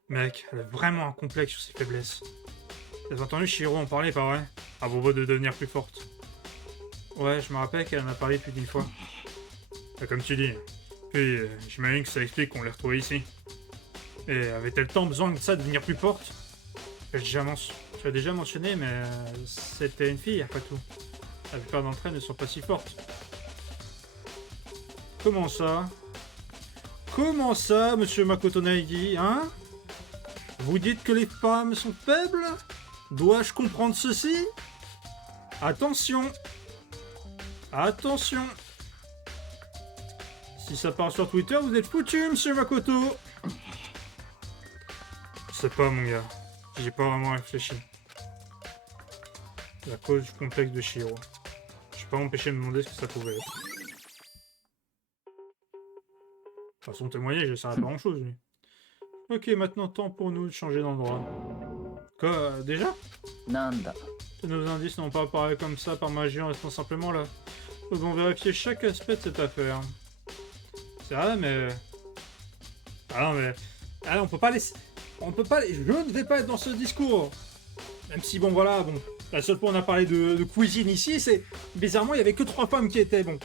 Mec, elle a vraiment un complexe sur ses faiblesses. T'as entendu Shiro en parler, pas vrai? À propos de devenir plus forte. Ouais, je me rappelle qu'elle en a parlé plus d'une fois. Comme tu dis. Puis, j'imagine que ça explique qu'on l'ait retrouvée ici. Et avait-elle tant besoin de ça, de devenir plus forte? Tu as déjà mentionné, mais c'était une fille, après tout. La plupart d'entre elles ne sont pas si fortes. Comment ça? Comment ça, monsieur Makoto Naegi, hein? Vous dites que les femmes sont faibles? Dois-je comprendre ceci? Attention! Attention! Si ça part sur Twitter, vous êtes foutu, monsieur Makoto! Je sais pas, mon gars. J'ai pas vraiment réfléchi. La cause du complexe de Shiro. Je suis pas empêché de me demander ce que ça pouvait être. Enfin, son témoignage, ça sert à pas grand chose, lui. Ok, maintenant, temps pour nous de changer d'endroit. Quoi, déjà? Nos indices n'ont pas apparu comme ça par magie en restant simplement là. Nous devons vérifier chaque aspect de cette affaire. C'est vrai, mais... Ah non, mais... Ah non, on peut pas laisser... On peut pas... Je ne vais pas être dans ce discours. Même si, bon, voilà, bon... La seule fois où on a parlé de cuisine ici, c'est... Bizarrement, il y avait que 3 femmes qui étaient, bon.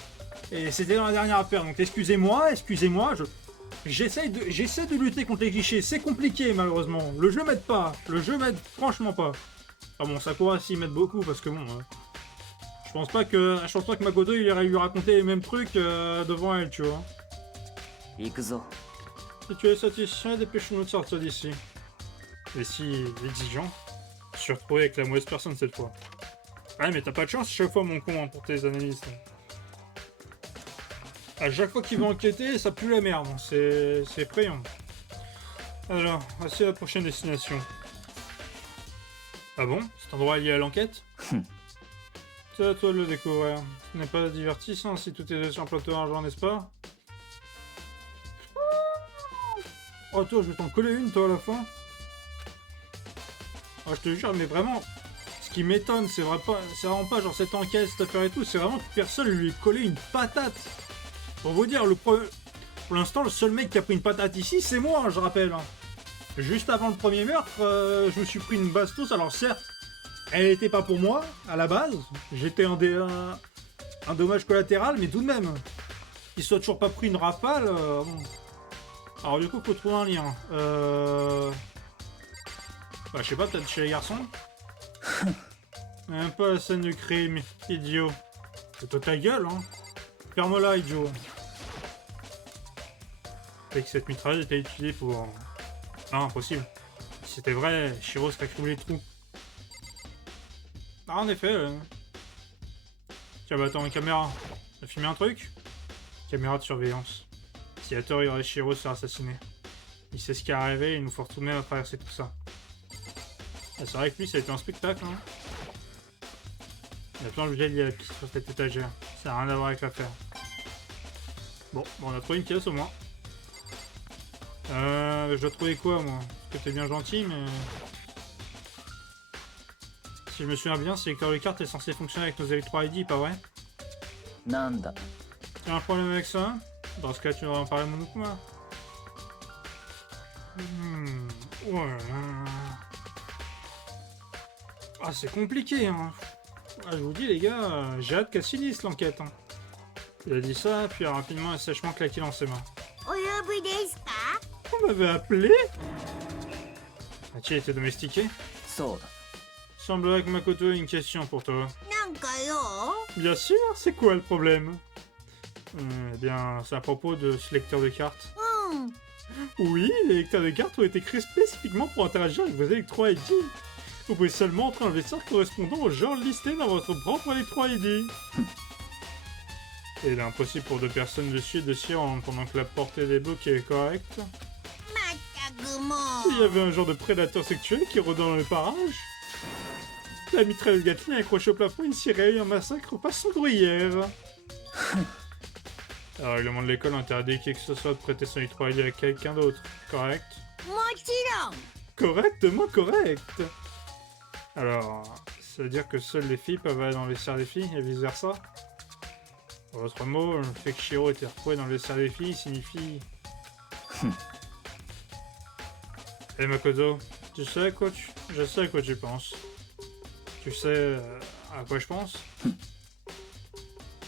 Et c'était dans la dernière affaire, donc excusez-moi, j'essaie de lutter contre les clichés, c'est compliqué malheureusement. Le jeu m'aide pas, le jeu m'aide franchement pas. Ah bon, Sakura s'y m'aide beaucoup parce que bon... je pense pas que Makoto il aurait lui raconter les mêmes trucs devant elle, tu vois. Si tu es satisfait, dépêchons-nous de sortir d'ici. Et si exigeant, je suis retrouvé avec la mauvaise personne cette fois. Ouais, mais t'as pas de chance chaque fois, mon con, hein, pour tes analystes. À chaque fois qu'il va enquêter, ça pue la merde. C'est effrayant. Alors, voici la prochaine destination. Ah bon? Cet endroit est lié à l'enquête? C'est à toi de le découvrir. Ce n'est pas divertissant si tout est sur un plateau argent, n'est-ce pas? Oh toi, je vais t'en coller une, toi, à la fin. Oh, je te jure, mais vraiment, ce qui m'étonne, c'est vraiment pas genre cette enquête, cette affaire et tout, c'est vraiment que personne lui ait collé une patate. Pour vous dire, pour l'instant, le seul mec qui a pris une patate ici, c'est moi, je rappelle. Juste avant le premier meurtre, je me suis pris une bastos. Alors certes, elle n'était pas pour moi, à la base. J'étais un dommage collatéral, mais tout de même. Qu'il soit toujours pas pris une rafale, bon. Alors du coup, faut trouver un lien. Bah, je sais pas, peut-être chez les garçons. Même pas la scène de crime, idiot. C'est toi ta gueule, hein. Ferme-la, idiot. Fait que cette mitrailleuse était utilisée pour... Non, impossible. Si c'était vrai, Shiro serait criblé de trous. Ah, en effet. Tiens, bah attends, caméra. T'as filmé un truc? Caméra de surveillance. Si Hattori Yorishiro se fait assassiner. Il sait ce qui est arrivé, il nous faut retourner à traverser tout ça. Ah, c'est vrai que lui, ça a été un spectacle, hein. Il y a plein de gel, il y a la piste sur cette étagère. Ça n'a rien à voir avec l'affaire. Bon, on a trouvé une pièce au moins. Je dois trouver quoi, moi? Parce que t'es bien gentil, mais... Si je me souviens bien, ce lecteur de carte est censé fonctionner avec nos Electro ID, pas vrai? なんだ T'as un problème avec ça? Dans ce cas, tu devrais en parler à Monokuma. Ouais. Ah, c'est compliqué, hein. Ah, je vous dis, les gars, j'ai hâte qu'elle finisse l'enquête. Hein. Il a dit ça, puis rapidement, a sèchement claqué dans ses mains. On m'avait appelé? As-tu été domestiqué? そうだ Semblerait que Makoto ait une question pour toi. Bien sûr, c'est quoi le problème? Eh bien, c'est à propos de ce lecteur de cartes. Oui, les lecteurs de cartes ont été créés spécifiquement pour interagir avec vos Electro ID. Vous pouvez seulement entrer dans le vaisseau correspondant au genre listé dans votre propre Electro ID. Et il est impossible pour deux personnes dessus et de s'y rendre pendant que la portée des blocs est correcte. S'il y avait un genre de prédateur sexuel qui rôdait dans le parage, la mitrailleuse Gatling accrochée au plafond initierait un massacre pas sans gruyère. Le règlement de l'école interdit qui que ce soit de prêter son Electro ID à quelqu'un d'autre, correct? Correctement correct. Alors, ça veut dire que seules les filles peuvent aller dans les serres des filles et vice versa? En d'autres mots, le fait que Shiro était retrouvé dans les serres des filles signifie... Hé Makoto, tu sais à quoi je sais à quoi tu penses. Tu sais à quoi je pense?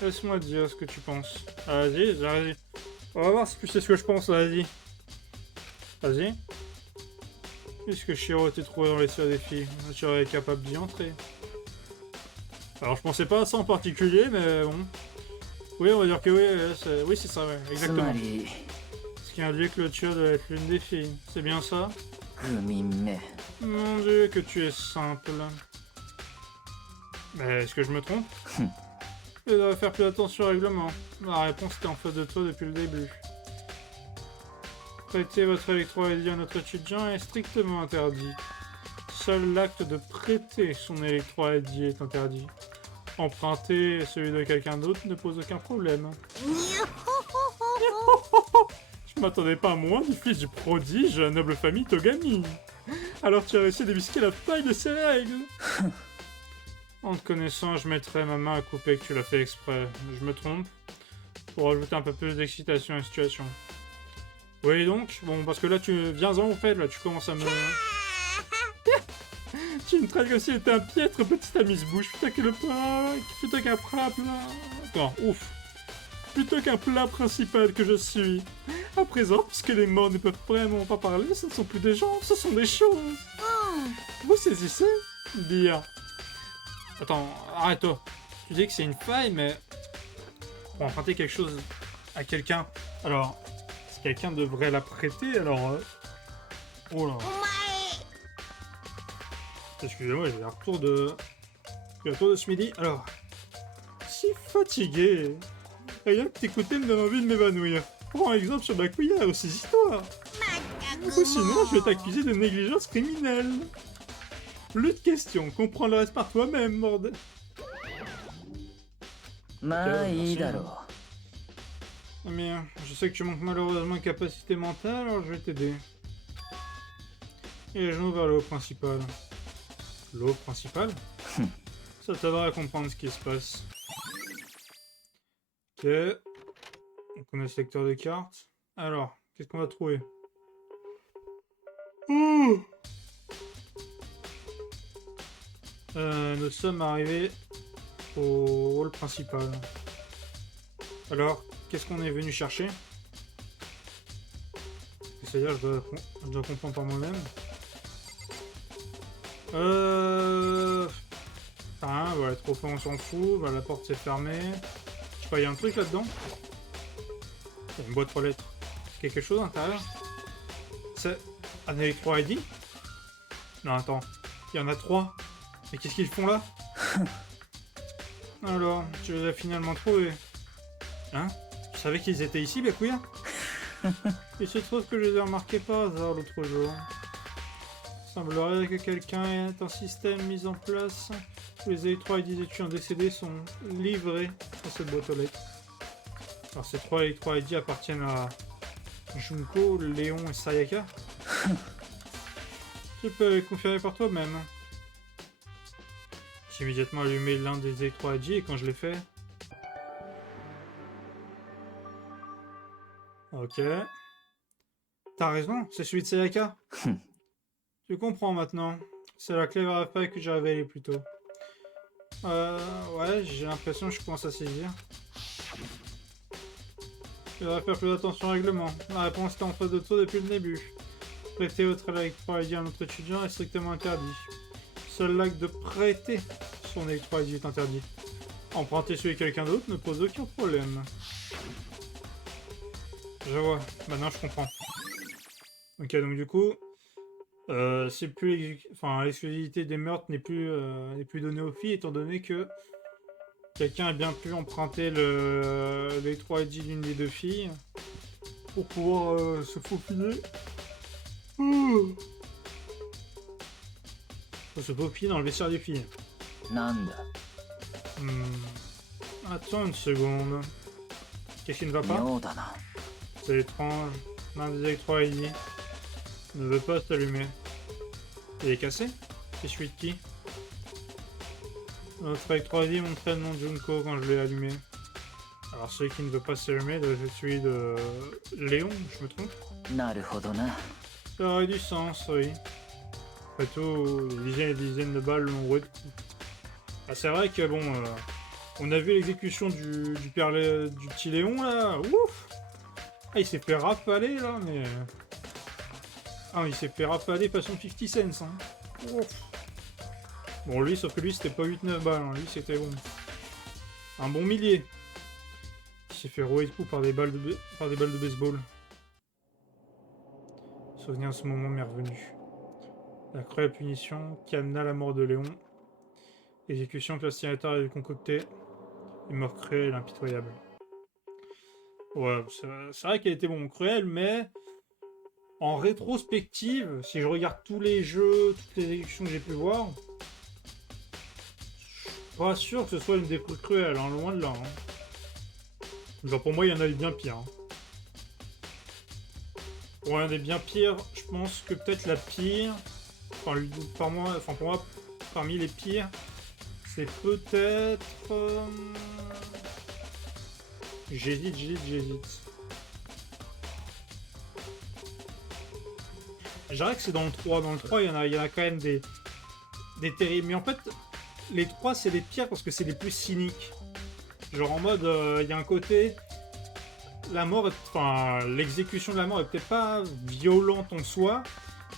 Laisse-moi te dire ce que tu penses. Ah, vas-y, vas-y. On va voir si tu sais ce que je pense, vas-y. Vas-y. Puisque Shiro était trouvé dans les serres des filles, je serais capable d'y entrer. Alors je pensais pas à ça en particulier, mais bon. Oui, on va dire que oui, c'est ça, ouais, つ exactement. まり Ce qui indique que le tueur doit être l'une des filles. C'est bien ça? グミ目 Mon dieu, que tu es simple. Mais est-ce que je me trompe? Je devrais faire plus attention au règlement. La réponse était en face de toi depuis le début. Prêter votre Electro ID à notre étudiant est strictement interdit. Seul l'acte de prêter son Electro ID est interdit. Emprunter celui de quelqu'un d'autre ne pose aucun problème. Je m'attendais pas à moins du fils du prodige, noble famille Togami. Alors tu as réussi à débusquer la faille de ces règles. En te connaissant, je mettrais ma main à couper que tu l'as fait exprès. Je me trompe? Pour ajouter un peu plus d'excitation à la situation. Oui donc, bon parce que là tu viens-en au fait, là tu commences à me... Tu me traites comme si j'étais un piètre petit amuse-bouche, plutôt que le plat... plutôt qu'un plat... Attends, ouf. Plutôt qu'un plat principal que je suis. À présent, puisque les morts ne peuvent vraiment pas parler, ce ne sont plus des gens, ce sont des choses. Vous saisissez? Bien. Attends, arrête-toi. Tu dis que c'est une faille, mais... Pour emprunter quelque chose à quelqu'un... Alors, si quelqu'un devrait la prêter, alors... Oh là. Excusez-moi, j'ai un retour de... ce midi. Alors... Si fatigué. Rien que t'écouter me donne envie de m'évanouir. Prends un exemple sur ma cuillère ou ces histoires. Ou sinon, je vais t'accuser de négligence criminelle. Plus de questions, comprends le reste par toi-même, bordel. まあいいだろ Mais je sais que tu manques malheureusement de capacité mentale, alors je vais t'aider. Et les genoux vers le haut principal. Le haut principal? Ça t'aidera à comprendre ce qui se passe. Ok. On connaît ce lecteur de cartes. Alors, qu'est-ce qu'on va trouver? Nous sommes arrivés au hall principal. Alors, qu'est-ce qu'on est venu chercher? C'est-à-dire, je dois comprendre par moi-même. Ah, voilà, trop fort, on s'en fout. Bah, la porte s'est fermée. Je sais pas, il y a un truc là-dedans? Il y a une boîte aux lettres. Quelque chose à l'intérieur? C'est un Electro ID? Non, attends. Il y en a 3. Mais qu'est-ce qu'ils font là? Alors, tu les as finalement trouvés. Hein? Tu savais qu'ils étaient ici, Bakuya? Il se trouve que je les ai remarqués par hasard l'autre jour. Il semblerait que quelqu'un ait un système mis en place où les électro-ID étudiants décédés sont livrés dans cette boîte aux lettres. Alors ces 3 électro-ID appartiennent à Junko, Léon et Sayaka. Tu peux les confirmer par toi-même. J'ai immédiatement allumé l'un des électro-ID et quand je l'ai fait... Ok. T'as raison, c'est celui de Sayaka. Tu comprends maintenant. C'est la clé vers la faille que j'ai révélée plus tôt. Ouais, j'ai l'impression que je commence à saisir. Je devrais faire plus attention au règlement. La réponse était en face de toi depuis le début. Prêter votre électro-ID à un autre étudiant est strictement interdit. Seul l'acte de prêter son électro-ID est interdit. Emprunter celui de quelqu'un d'autre ne pose aucun problème. Je vois, maintenant je comprends. Ok, donc du coup, c'est plus, enfin, l'exclusivité des meurtres n'est plus donnée aux filles, étant donné que quelqu'un a bien pu emprunter les 3 ID d'une des 2 filles pour pouvoir se faufiler. Faut se faufiler dans le vestiaire des filles. Nanda. Attends une seconde. Qu'est-ce qui ne va pas? Myodana. C'est étrange. L'un des électro ID ne veut pas s'allumer. Il est cassé? C'est celui de qui? Notre électro ID montrait le nom de Junko quand je l'ai allumé. Alors celui qui ne veut pas s'allumer doit être celui de Léon, je me trompe? Naruhodo na. Ça aurait du sens, oui. Après tout, des dizaines et des dizaines de balles l'ont roué de coups. Ah, c'est vrai que bon, on a vu l'exécution du petit Léon là, ouf! Ah, il s'est fait rafaler là, mais. Ah, il s'est fait rafaler façon 50 cents, hein. Ouf. Bon, lui, sauf que lui, c'était pas 8-9 balles, hein. Lui, c'était bon. Un bon millier. Il s'est fait rouer de coups par des balles de baseball. Le souvenir de ce moment m'est revenu. La cruelle punition qui amena à la mort de Léon. Exécution que l'assinateur avait concoctée. Une mort cruelle et impitoyable. Ouais, c'est vrai qu'elle était bon, cruelle, mais en rétrospective, si je regarde tous les jeux, toutes les exécutions que j'ai pu voir, je suis pas sûr que ce soit une des plus cruelles, hein, loin de là. Hein. Genre pour moi, il y en a des bien pires. Hein. Pour un des bien pires, je pense que peut-être la pire, enfin pour moi, parmi les pires, c'est peut-être... J'hésite. Je dirais que c'est dans le 3. Dans le 3, il y en a quand même des terribles. Mais en fait, les 3, c'est les pires parce que c'est les plus cyniques. Genre en mode, il y a un côté... La mort, enfin, l'exécution de la mort est peut-être pas violente en soi,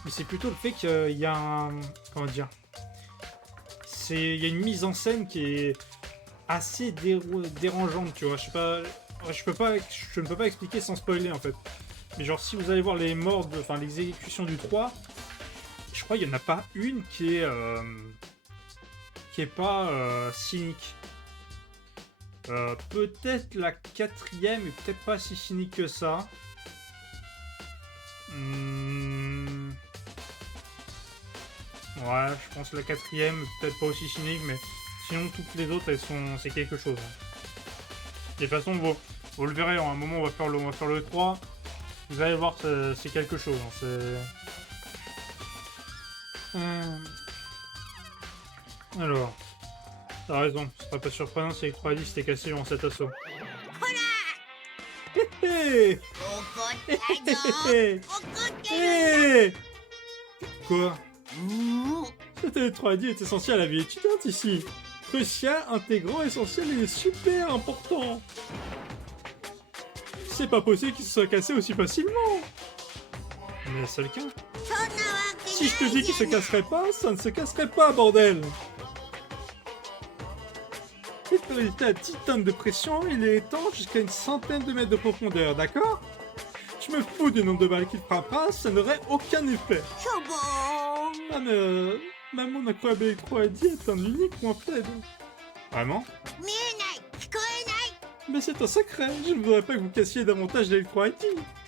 mais c'est plutôt le fait qu'il y a un... Comment dire? Il y a une mise en scène qui est assez dérangeante, tu vois. Je ne peux pas expliquer sans spoiler en fait. Mais genre si vous allez voir les morts, enfin les exécutions du 3, je crois qu'il n'y en a pas une qui est pas cynique. Peut-être la 4ème est peut-être pas si cynique que ça. Ouais, je pense que la 4ème est peut-être pas aussi cynique, mais sinon toutes les autres c'est quelque chose. De toute façon, vous le verrez, à un moment on va faire le 3. Vous allez voir, c'est quelque chose. Alors, t'as raison, ce sera pas surprenant si avec 3 10 c'était cassé durant cet assaut. Hé hé Quoi? Cet électro-ID est essentiel à la vie étudiante ici. Crucial, intégrant, essentiel et super important. C'est pas possible qu'il se soit cassé aussi facilement. Mais c'est le cas. Si je te dis qu'il se casserait pas, ça ne se casserait pas, bordel. Il peut résister à 10 tonnes de pression, il est étanche jusqu'à une centaine de mètres de profondeur, d'accord? Je me fous du nombre de balles qu'il frappera, ça n'aurait aucun effet. Ah mais, même mon incroyable électro-ID est un unique point faible. Vraiment? 見えない聞こえない Mais c'est un secret. Je ne voudrais pas que vous cassiez davantage d'électro-IT.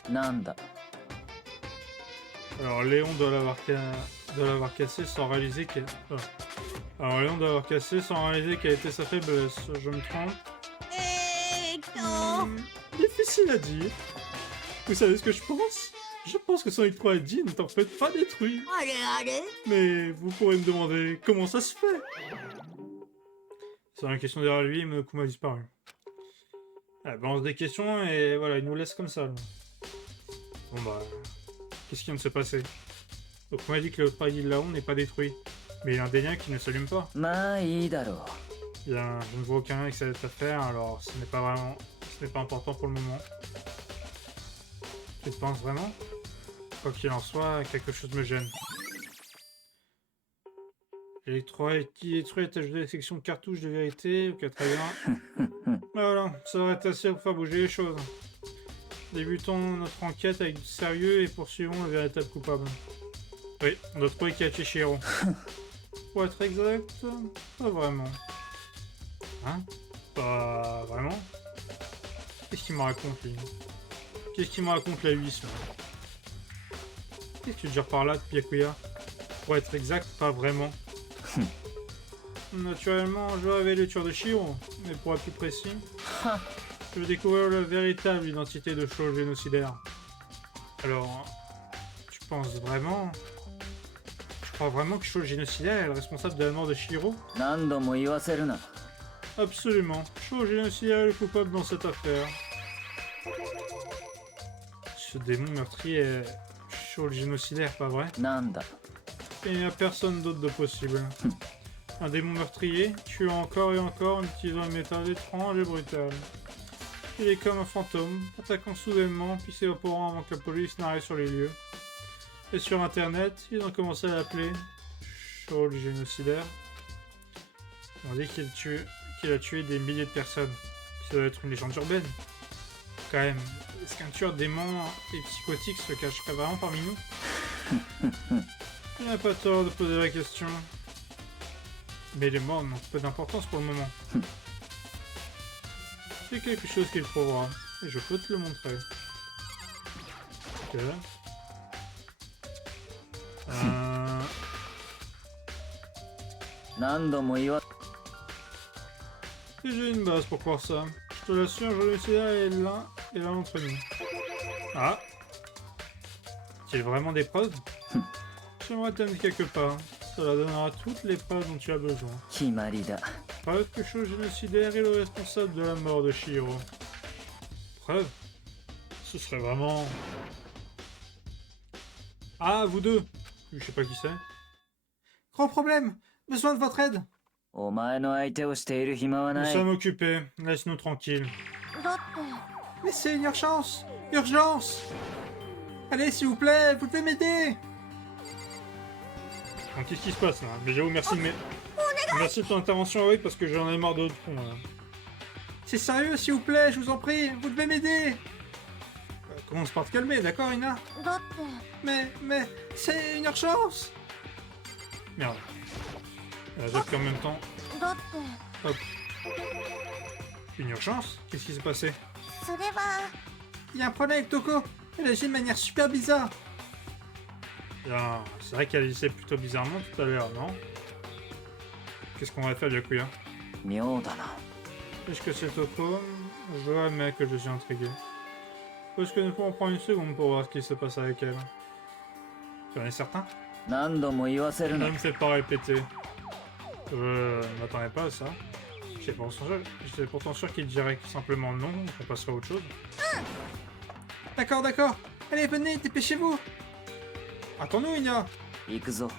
なんだ Alors Léon doit l'avoir cassé sans réaliser qu'elle... Alors Léon doit l'avoir cassé sans réaliser quelle était sa faiblesse. Je me trompe? Difficile à dire. Vous savez ce que je pense? Je pense que son électro-ID n'est en fait pas détruit. あれあれ Mais vous pourrez me demander comment ça se fait. C'est une question derrière lui, Monokuma a disparu. Elle balance des questions et voilà, il nous laisse comme ça. Là. Bon bah... Qu'est-ce qui vient de se passer? Donc on m'a dit que le ID de Laon n'est pas détruit. Mais il y a un des liens qui ne s'allume pas. まあいいだろう Je ne vois aucun lien avec cette affaire, alors ce n'est pas vraiment... Ce n'est pas important pour le moment. Tu penses vraiment? Quoi qu'il en soit, quelque chose me gêne. Electro IT détruit est ajouté à la section de cartouches de vérité. Ok, très bien. Voilà, ça devrait être assez pour faire bouger les choses. Débutons notre enquête avec du sérieux et poursuivons le véritable coupable. Oui, on doit trouver Kachishiro. Pour être exact, pas vraiment. Hein? Pas vraiment? Qu'est-ce qu'il me raconte, lui? Qu'est-ce qu'il me raconte, la huisse, là? Qu'est-ce que tu veux dire par là, Pyakuya? Pour être exact, pas vraiment. Naturellement, je rêvais le tueur de Shiro, mais pour être plus précis, je veux découvrir la véritable identité de Shaw génocidaire. Alors, tu penses vraiment? Je crois vraiment que Shaw génocidaire est le responsable de la mort de Shiro? 何度も言わせるな Absolument. Shaw génocidaire est le coupable dans cette affaire. Ce démon meurtrier est Shaw génocidaire, pas vrai? なんだ Et il n'y a personne d'autre de possible. Un démon meurtrier, tuant encore et encore en utilisant une méthode étrange et brutale. Il est comme un fantôme, attaquant soudainement puis s'évaporant avant que la police n'arrive sur les lieux. Et sur internet, ils ont commencé à l'appeler Shaw le génocidaire. On dit qu'il a tué des milliers de personnes. Puis ça doit être une légende urbaine. Quand même, est-ce qu'un tueur de démons et psychotique se cacherait vraiment parmi nous? Il n'y a pas tort de poser la question. Mais les morts n'ont pas d'importance pour le moment. C'est quelque chose qu'il prouvera. Et je peux te le montrer. Ok. Euh... 何度も言わ Et j'ai une base pour croire ça. Je te l'assure, je le sais, elle est là entre nous. Ah. Tu as vraiment des preuves? J'aimerais t'amener quelque part. Cela donnera toutes les preuves dont tu as besoin. 決まりだ Preuve que Shaw génocidaire est le responsable de la mort de Shiro. Preuve? Ce serait vraiment... Ah, vous deux! Je sais pas qui c'est. Gros problème! Besoin de votre aide! お前の相手をしている暇は Nous ない sommes occupés. Laisse-nous tranquilles. だって Mais c'est une urgence! Urgence! Allez, s'il vous plaît, vous devez m'aider! Donc, qu'est-ce qui se passe là? Mais j'avoue, merci merci de ton intervention, oui, parce que j'en ai marre de l'autre con là. C'est sérieux, s'il vous plaît, je vous en prie, vous devez m'aider! Commence par te calmer, d'accord, Ina? だって Mais, c'est une urgence! Merde. Elle a zappé en même temps. だって Hop. Une urgence? Qu'est-ce qui s'est passé? それは Il y a un problème avec Toko. Elle agit de manière super bizarre. Bien, c'est vrai qu'elle agissait plutôt bizarrement tout à l'heure, non? Qu'est-ce qu'on va faire, Yakuya? 妙だな Est-ce que c'est Toko? Je dois admettre que je suis intrigué. Est-ce que nous pouvons prendre une seconde pour voir ce qui se passe avec elle? Tu en es certain? 何度も言わせる Ne な me fais pas répéter. Je ne m'attendais pas à ça. J'étais pourtant sûr qu'il dirait simplement non, qu'on passerait à autre chose. D'accord, d'accord. Allez, venez, dépêchez-vous. Attends-nous, Ina. 行くぞ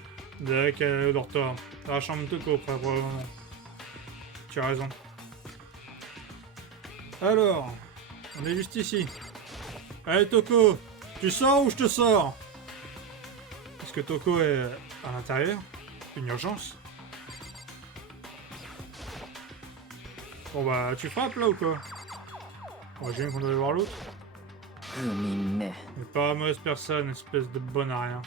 Dès qu'elle est au dortoir. Dans la chambre de Toko, probablement. Tu as raison. Alors, on est juste ici. Allez, Toko, tu sors ou je te sors? Est-ce que Toko est à l'intérieur? Une urgence? Bon bah, tu frappes là ou quoi? Bon, j'ai vu qu'on devait voir l'autre. 不眠ね Mais pas mauvaise personne, espèce de bonne à rien.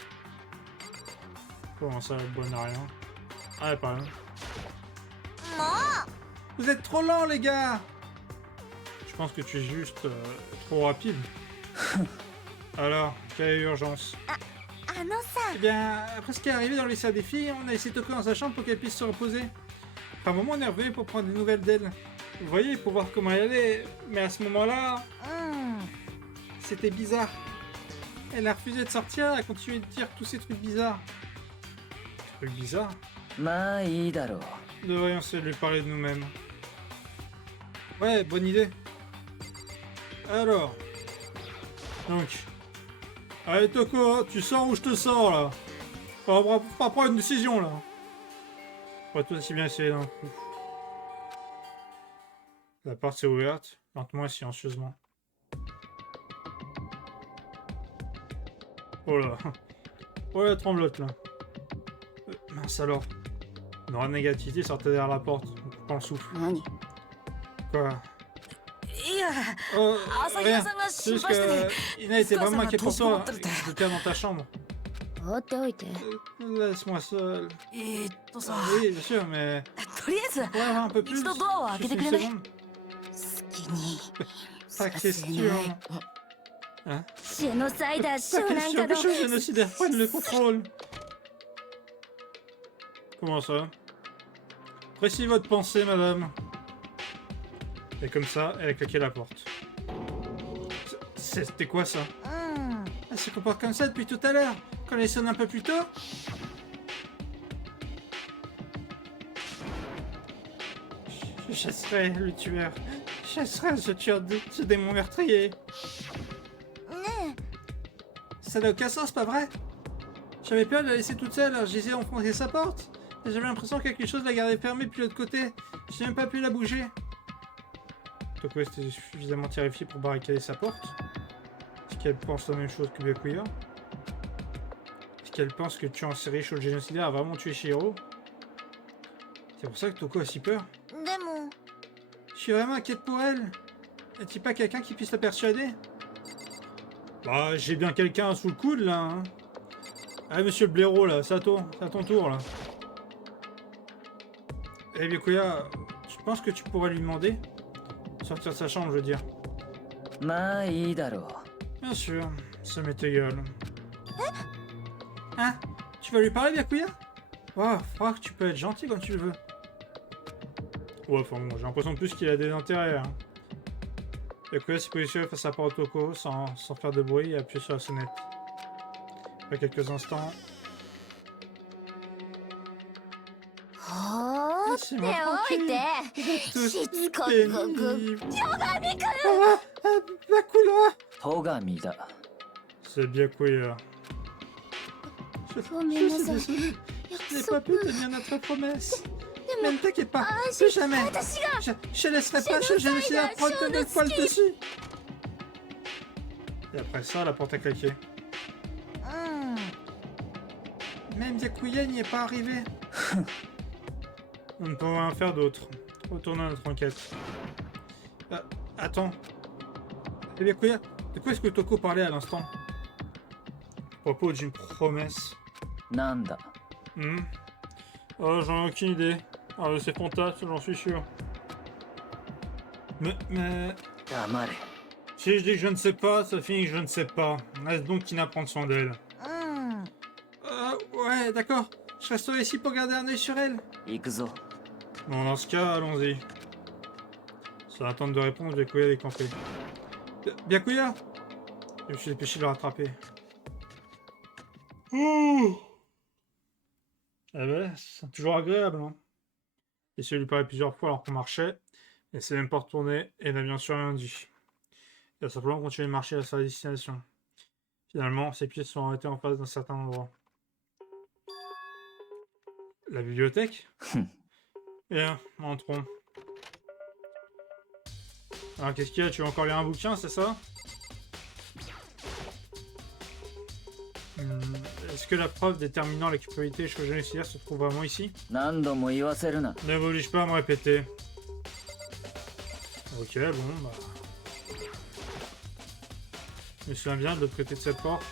Comment ça, bonne à rien? Ah, pas rien. も Vous êtes trop lents, les gars. Je pense que tu es juste trop rapide. Alors, quelle est l'urgence? あのさ Eh bien, après ce qui est arrivé dans le lycée des filles, on a laissé Toko dans sa chambre pour qu'elle puisse se reposer. Après un moment, on est revenu pour prendre des nouvelles d'elle. Vous voyez, pour voir comment elle allait. Mais à ce moment-là, うん c'était bizarre. Elle a refusé de sortir, elle a continué de dire tous ces trucs bizarres. Trucs bizarres? まあいいだろう。 Nous devrions essayer de lui parler de nous-mêmes. Ouais, bonne idée. Alors. Donc. Allez Toko, tu sors ou je te sors là? On va pas prendre une décision là. On va tout aussi bien essayer d'un coup. La porte s'est ouverte, lentement et silencieusement. Oh là. Oh la tremblote là. Mince alors. Une aura de négativité sortait derrière la porte. On coupe le souffle. 何 Quoi? いや Oh, 朝日 rien. 屋さんが C'est 心 juste 配してて que Ina était vraiment inquiet pour toi. Fuka-sama J'étais dans ta chambre. 放っておいて Laisse-moi seul. さ Oui, bien sûr, mais とりあえず on pourrait avoir un peu plus. 一度ドアを開け Juste て une くれない seconde. 好きに Pas させ question. ない Hein? ジェノサイダー Pas ショーなん question か que の ce génocidaire prenne le contrôle. Comment ça? Précisez votre pensée, madame. Et comme ça, elle a claqué la porte. C'était quoi ça? うん Elle se comporte comme ça depuis tout à l'heure. Quand elle sonne un peu plus tôt? Je chasserai le tueur. Je chasserai ce tueur, ce démon meurtrier. ね Ça n'a aucun sens, pas vrai? J'avais peur de la laisser toute seule, alors je disais enfoncer sa porte. Et j'avais l'impression que quelque chose la gardait fermée depuis l'autre côté. Je n'ai même pas pu la bouger. Toko était suffisamment terrifiée pour barricader sa porte. Est-ce qu'elle pense la même chose que Byakuya? Est-ce qu'elle pense que tu en série chez le génocidaire a vraiment tué Shihiro? C'est pour ça que Toko a si peur. えでも Je suis vraiment inquiète pour elle. Est-il pas quelqu'un qui puisse la persuader? Bah, j'ai bien quelqu'un sous le coude là. Hein. Allez, monsieur le blaireau là, c'est à ton tour là. Eh Byakuya, tu penses que tu pourrais lui demander? Sortir de sa chambre, je veux dire. まあいいだろう。 Bien sûr, ça m'est égal. Hein? Tu vas lui parler, Byakuya? Oh, frère, tu peux être gentil quand tu le veux. Ouais, enfin bon, j'ai l'impression plus qu'il a des intérêts. Hein. Byakuya s'est positionné face à la porte Toko sans faire de bruit et appuie sur la sonnette. Après quelques instants. 放っておいて Tous しつこく pénibles. 女神か Ah, ah, Byakuya! 戸上だ。 C'est Byakuya. Je suis désolé. Je n'ai pas pu tenir notre promesse. Mais ne t'inquiète pas, plus jamais. 私が Je laisserai pas ce génocidaire prendre de notre poil dessus. Et après ça, la porte a claqué. うん Même Byakuya n'y est pas arrivé. On ne peut rien faire d'autre. Retournons à notre enquête. Attends. Eh Byakuya, de quoi est-ce que Toko parlait à l'instant? À propos d'une promesse. なんだ。 Oh, j'en ai aucune idée. Ah, c'est fantastique, j'en suis sûr. Mais... 黙れ。 Si je dis que je ne sais pas, ça finit que je ne sais pas. Reste donc Ina prendre soin d'elle. うん Ouais, d'accord. Je resterai ici pour garder un œil sur elle. 行くぞ。 Bon, dans ce cas, allons-y. Sans attendre de réponse, Byakuya est décampé. Byakuya! Je me suis dépêché de le rattraper. Ouh! Eh ben, c'est toujours agréable, hein. Et celui lui parlait plusieurs fois alors qu'on marchait, et s'est même pas retourné, et n'a bien sûr rien dit. Il a simplement continué de marcher à sa destination. Finalement, ses pieds se sont arrêtés en face d'un certain endroit. La bibliothèque? Bien, entrons. Alors, qu'est-ce qu'il y a? Tu veux encore lire un bouquin, c'est ça? Est-ce que la preuve déterminant la culpabilité chez le génocidaire se trouve vraiment ici? 何度も言わせるな。 Ne m'oblige pas à me répéter. Ok, bon, bah... Je me souviens bien de l'autre côté de cette porte.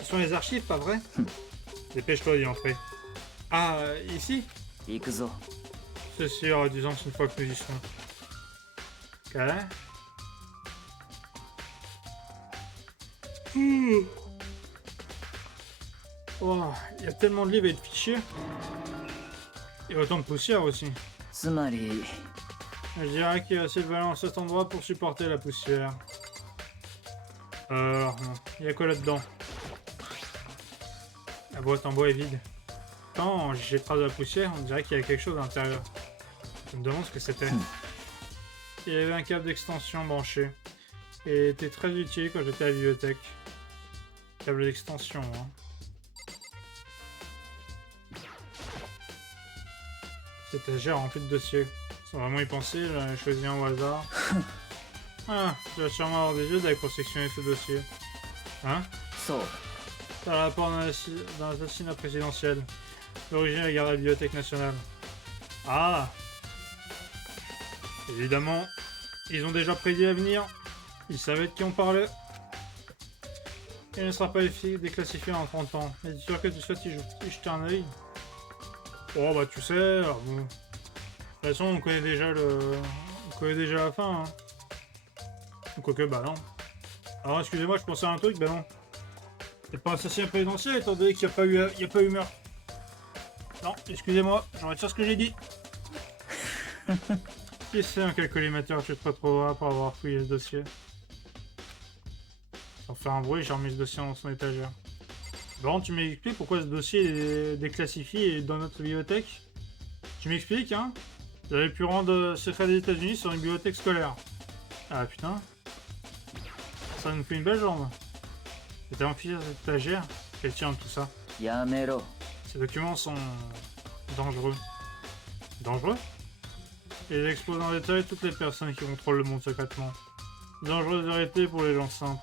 Ce sont les archives, pas vrai? Dépêche-toi d'y entrer. Ah, ici? 行くぞ。C'est sûr, disons c'est une fois que nous y serons. Ok. Oh, il y a tellement de livres et de fichiers. Et autant de poussière aussi. つまり Je dirais qu'il y a assez de valeur à cet endroit pour supporter la poussière. Non. Il y a quoi là-dedans? La boîte en bois est vide. Quand j'ai trace de la poussière, on dirait qu'il y a quelque chose à l'intérieur. Je me demande ce que c'était. Il y avait un câble d'extension branché. Et il était très utile quand j'étais à la bibliothèque. Câble d'extension, hein. Cette étagère remplie de dossiers. Sans vraiment y penser, j'en ai choisi un au hasard. Ah, tu vas sûrement avoir des yeux d'aller pour sectionner ce dossier. Hein? そう Ça a rapport dans l'assassinat présidentiel. L'origine de la garde à la Bibliothèque nationale. Ah! Évidemment, ils ont déjà prédit l'avenir. Ils savaient de qui on parlait. Il ne sera pas déclassifié en 30 ans. Mais es-tu sûr que tu souhaites y jeter un œil? Oh bah tu sais, bon. De toute façon on connaît déjà la fin. Hein. Quoique bah non. Alors excusez-moi, je pensais à un truc, bah non. C'est pas assassinat présidentiel étant donné qu'il n'y a pas eu meurtre. Non, excusez-moi, je retire ce que j'ai dit. Qui sait en quel collimateur tu te retrouveras pour avoir fouillé ce dossier? Sans faire un bruit, j'ai remis ce dossier dans son étagère. Bon, tu m'expliques pourquoi ce dossier est déclassifié et dans notre bibliothèque? Tu m'expliques, hein? Vous avez pu rendre secret des États-Unis sur une bibliothèque scolaire. Ah putain. Ça nous fait une belle jambe. C'était enfilé dans cette étagère. Quel tient tout ça? やめろ Ces documents sont dangereux. Dangereux? Ils exposent en détail toutes les personnes qui contrôlent le monde secrètement. Dangereuse vérité pour les gens simples.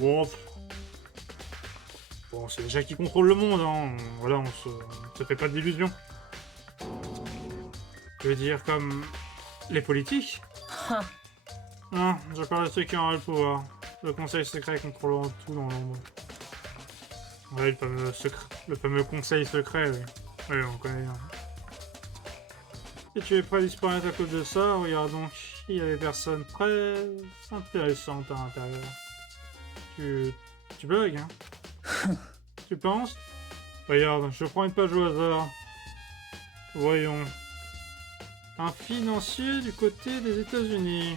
Oh. Bon, c'est déjà qui contrôle le monde, hein. Voilà, on se fait pas d'illusions. Je veux dire, comme les politiques? Non, je parle de ceux qui ont le pouvoir. Le conseil secret contrôlant tout dans l'ombre. Ouais, le fameux conseil secret, oui. Oui, on connaît bien. Et tu es prêt à disparaître à cause de ça? Regarde donc, il y a des personnes très intéressantes à l'intérieur. Tu bugs, hein? Tu penses? Regarde, je prends une page au hasard. Voyons. Un financier du côté des États-Unis.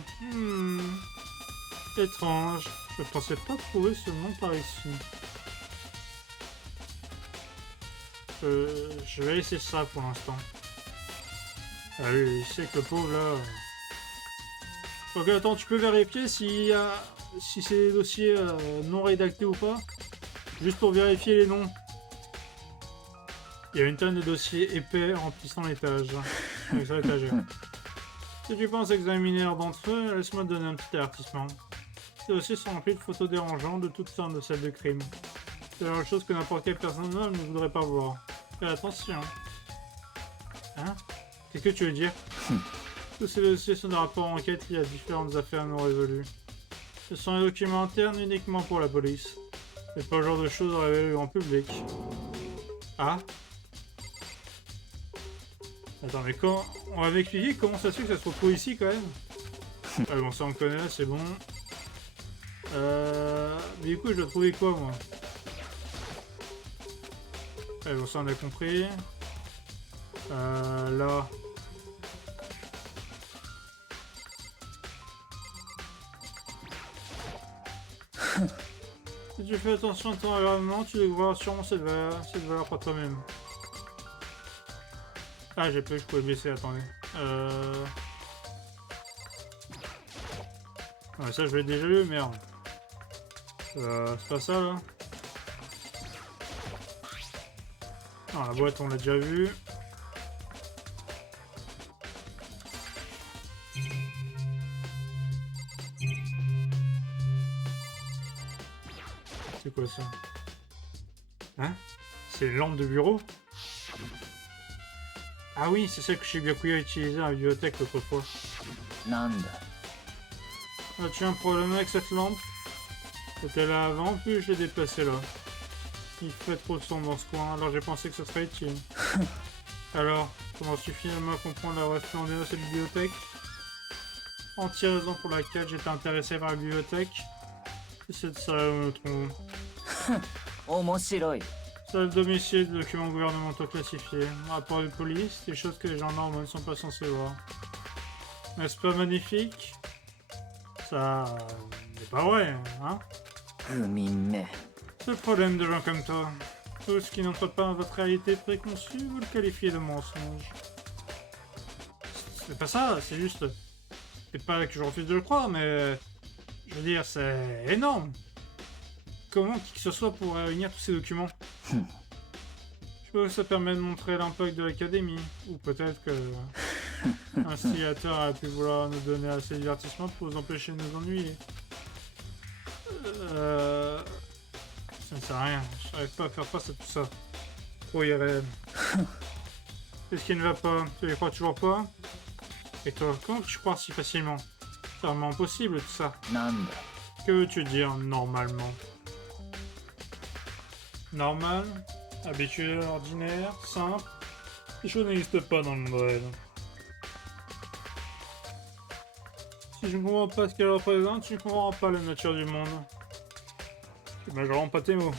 Étrange. Je pensais pas trouver ce nom par ici. Je vais laisser ça pour l'instant. Ah oui, il sait que le pauvre là. Ok, attends, tu peux vérifier si c'est des dossiers non rédactés ou pas? Juste pour vérifier les noms. Il y a une tonne de dossiers épais remplissant l'étage. Avec sur l'étagère. Si tu penses examiner l'un d'entre eux, laisse-moi te donner un petit avertissement. Ces dossiers sont remplis de photos dérangeantes de toutes sortes de scènes de crime. C'est la chose que n'importe quelle personne ne voudrait pas voir. Fais attention. Hein? Qu'est-ce que tu veux dire? Tous ces dossiers sont des rapports enquête liés à différentes affaires non résolues. Ce sont des documents internes uniquement pour la police. C'est pas le genre de choses à révéler au grand public. Ah? Attends, mais quand... On va m'expliquer comment ça se fait que ça se retrouve ici, quand même? Ah bon, ça on connaît, c'est bon. Mais du coup, je dois trouver quoi, moi? Ah bon, ça on a compris. Là... Si tu fais attention à ton environnement, tu découvriras sûrement cette valeur par toi-même. Ah, j'ai pas vu que je pouvais baisser, attendez. Ouais, ça je l'ai déjà lu, merde. C'est pas ça là? Non, la boîte on l'a déjà vu. C'est quoi ça? Hein? C'est une lampe de bureau? Ah oui, c'est celle que Shibuya utilisait dans la bibliothèque l'autre fois. なんだ As-tu un problème avec cette lampe? C'était là avant, puis je l'ai déplacée là. Il fait trop sombre dans ce coin, alors j'ai pensé que ce serait utile. Alors, commences-tu finalement à comprendre la vraie splendeur de cette bibliothèque? Entière raison pour laquelle j'étais intéressé par la bibliothèque. C'est de ça où on le trouve. 面白い。 Salle domicile, documents gouvernementaux classifiés, rapport de police, des choses que les gens normaux ne sont pas censés voir. N'est-ce pas magnifique? Ça n'est pas vrai, hein? 不眠め。 C'est le problème de gens comme toi. Tout ce qui n'entre pas dans votre réalité préconçue, vous le qualifiez de mensonge. C'est pas ça, c'est juste... C'est pas que je refuse de le croire, mais... Je veux dire, c'est énorme. Comment qui que ce soit pourrait réunir tous ces documents? Je pense que ça permet de montrer l'impact de l'académie. Ou peut-être que... l'instigateur a pu vouloir nous donner assez de divertissement pour nous empêcher de nous ennuyer. Ça ne sert à rien. Je n'arrive pas à faire face à tout ça. Trop irréel. Qu'est-ce qui ne va pas? Tu les crois toujours pas? Et toi, comment tu crois si facilement? C'est vraiment impossible tout ça. なんだ。 Que veux-tu dire normalement? Normal? Habituel, ordinaire? Simple? Les choses n'existent pas dans le monde réel. Si je ne comprends pas ce qu'elle représente, tu ne comprends pas la nature du monde. Tu ne vraiment pas tes mots.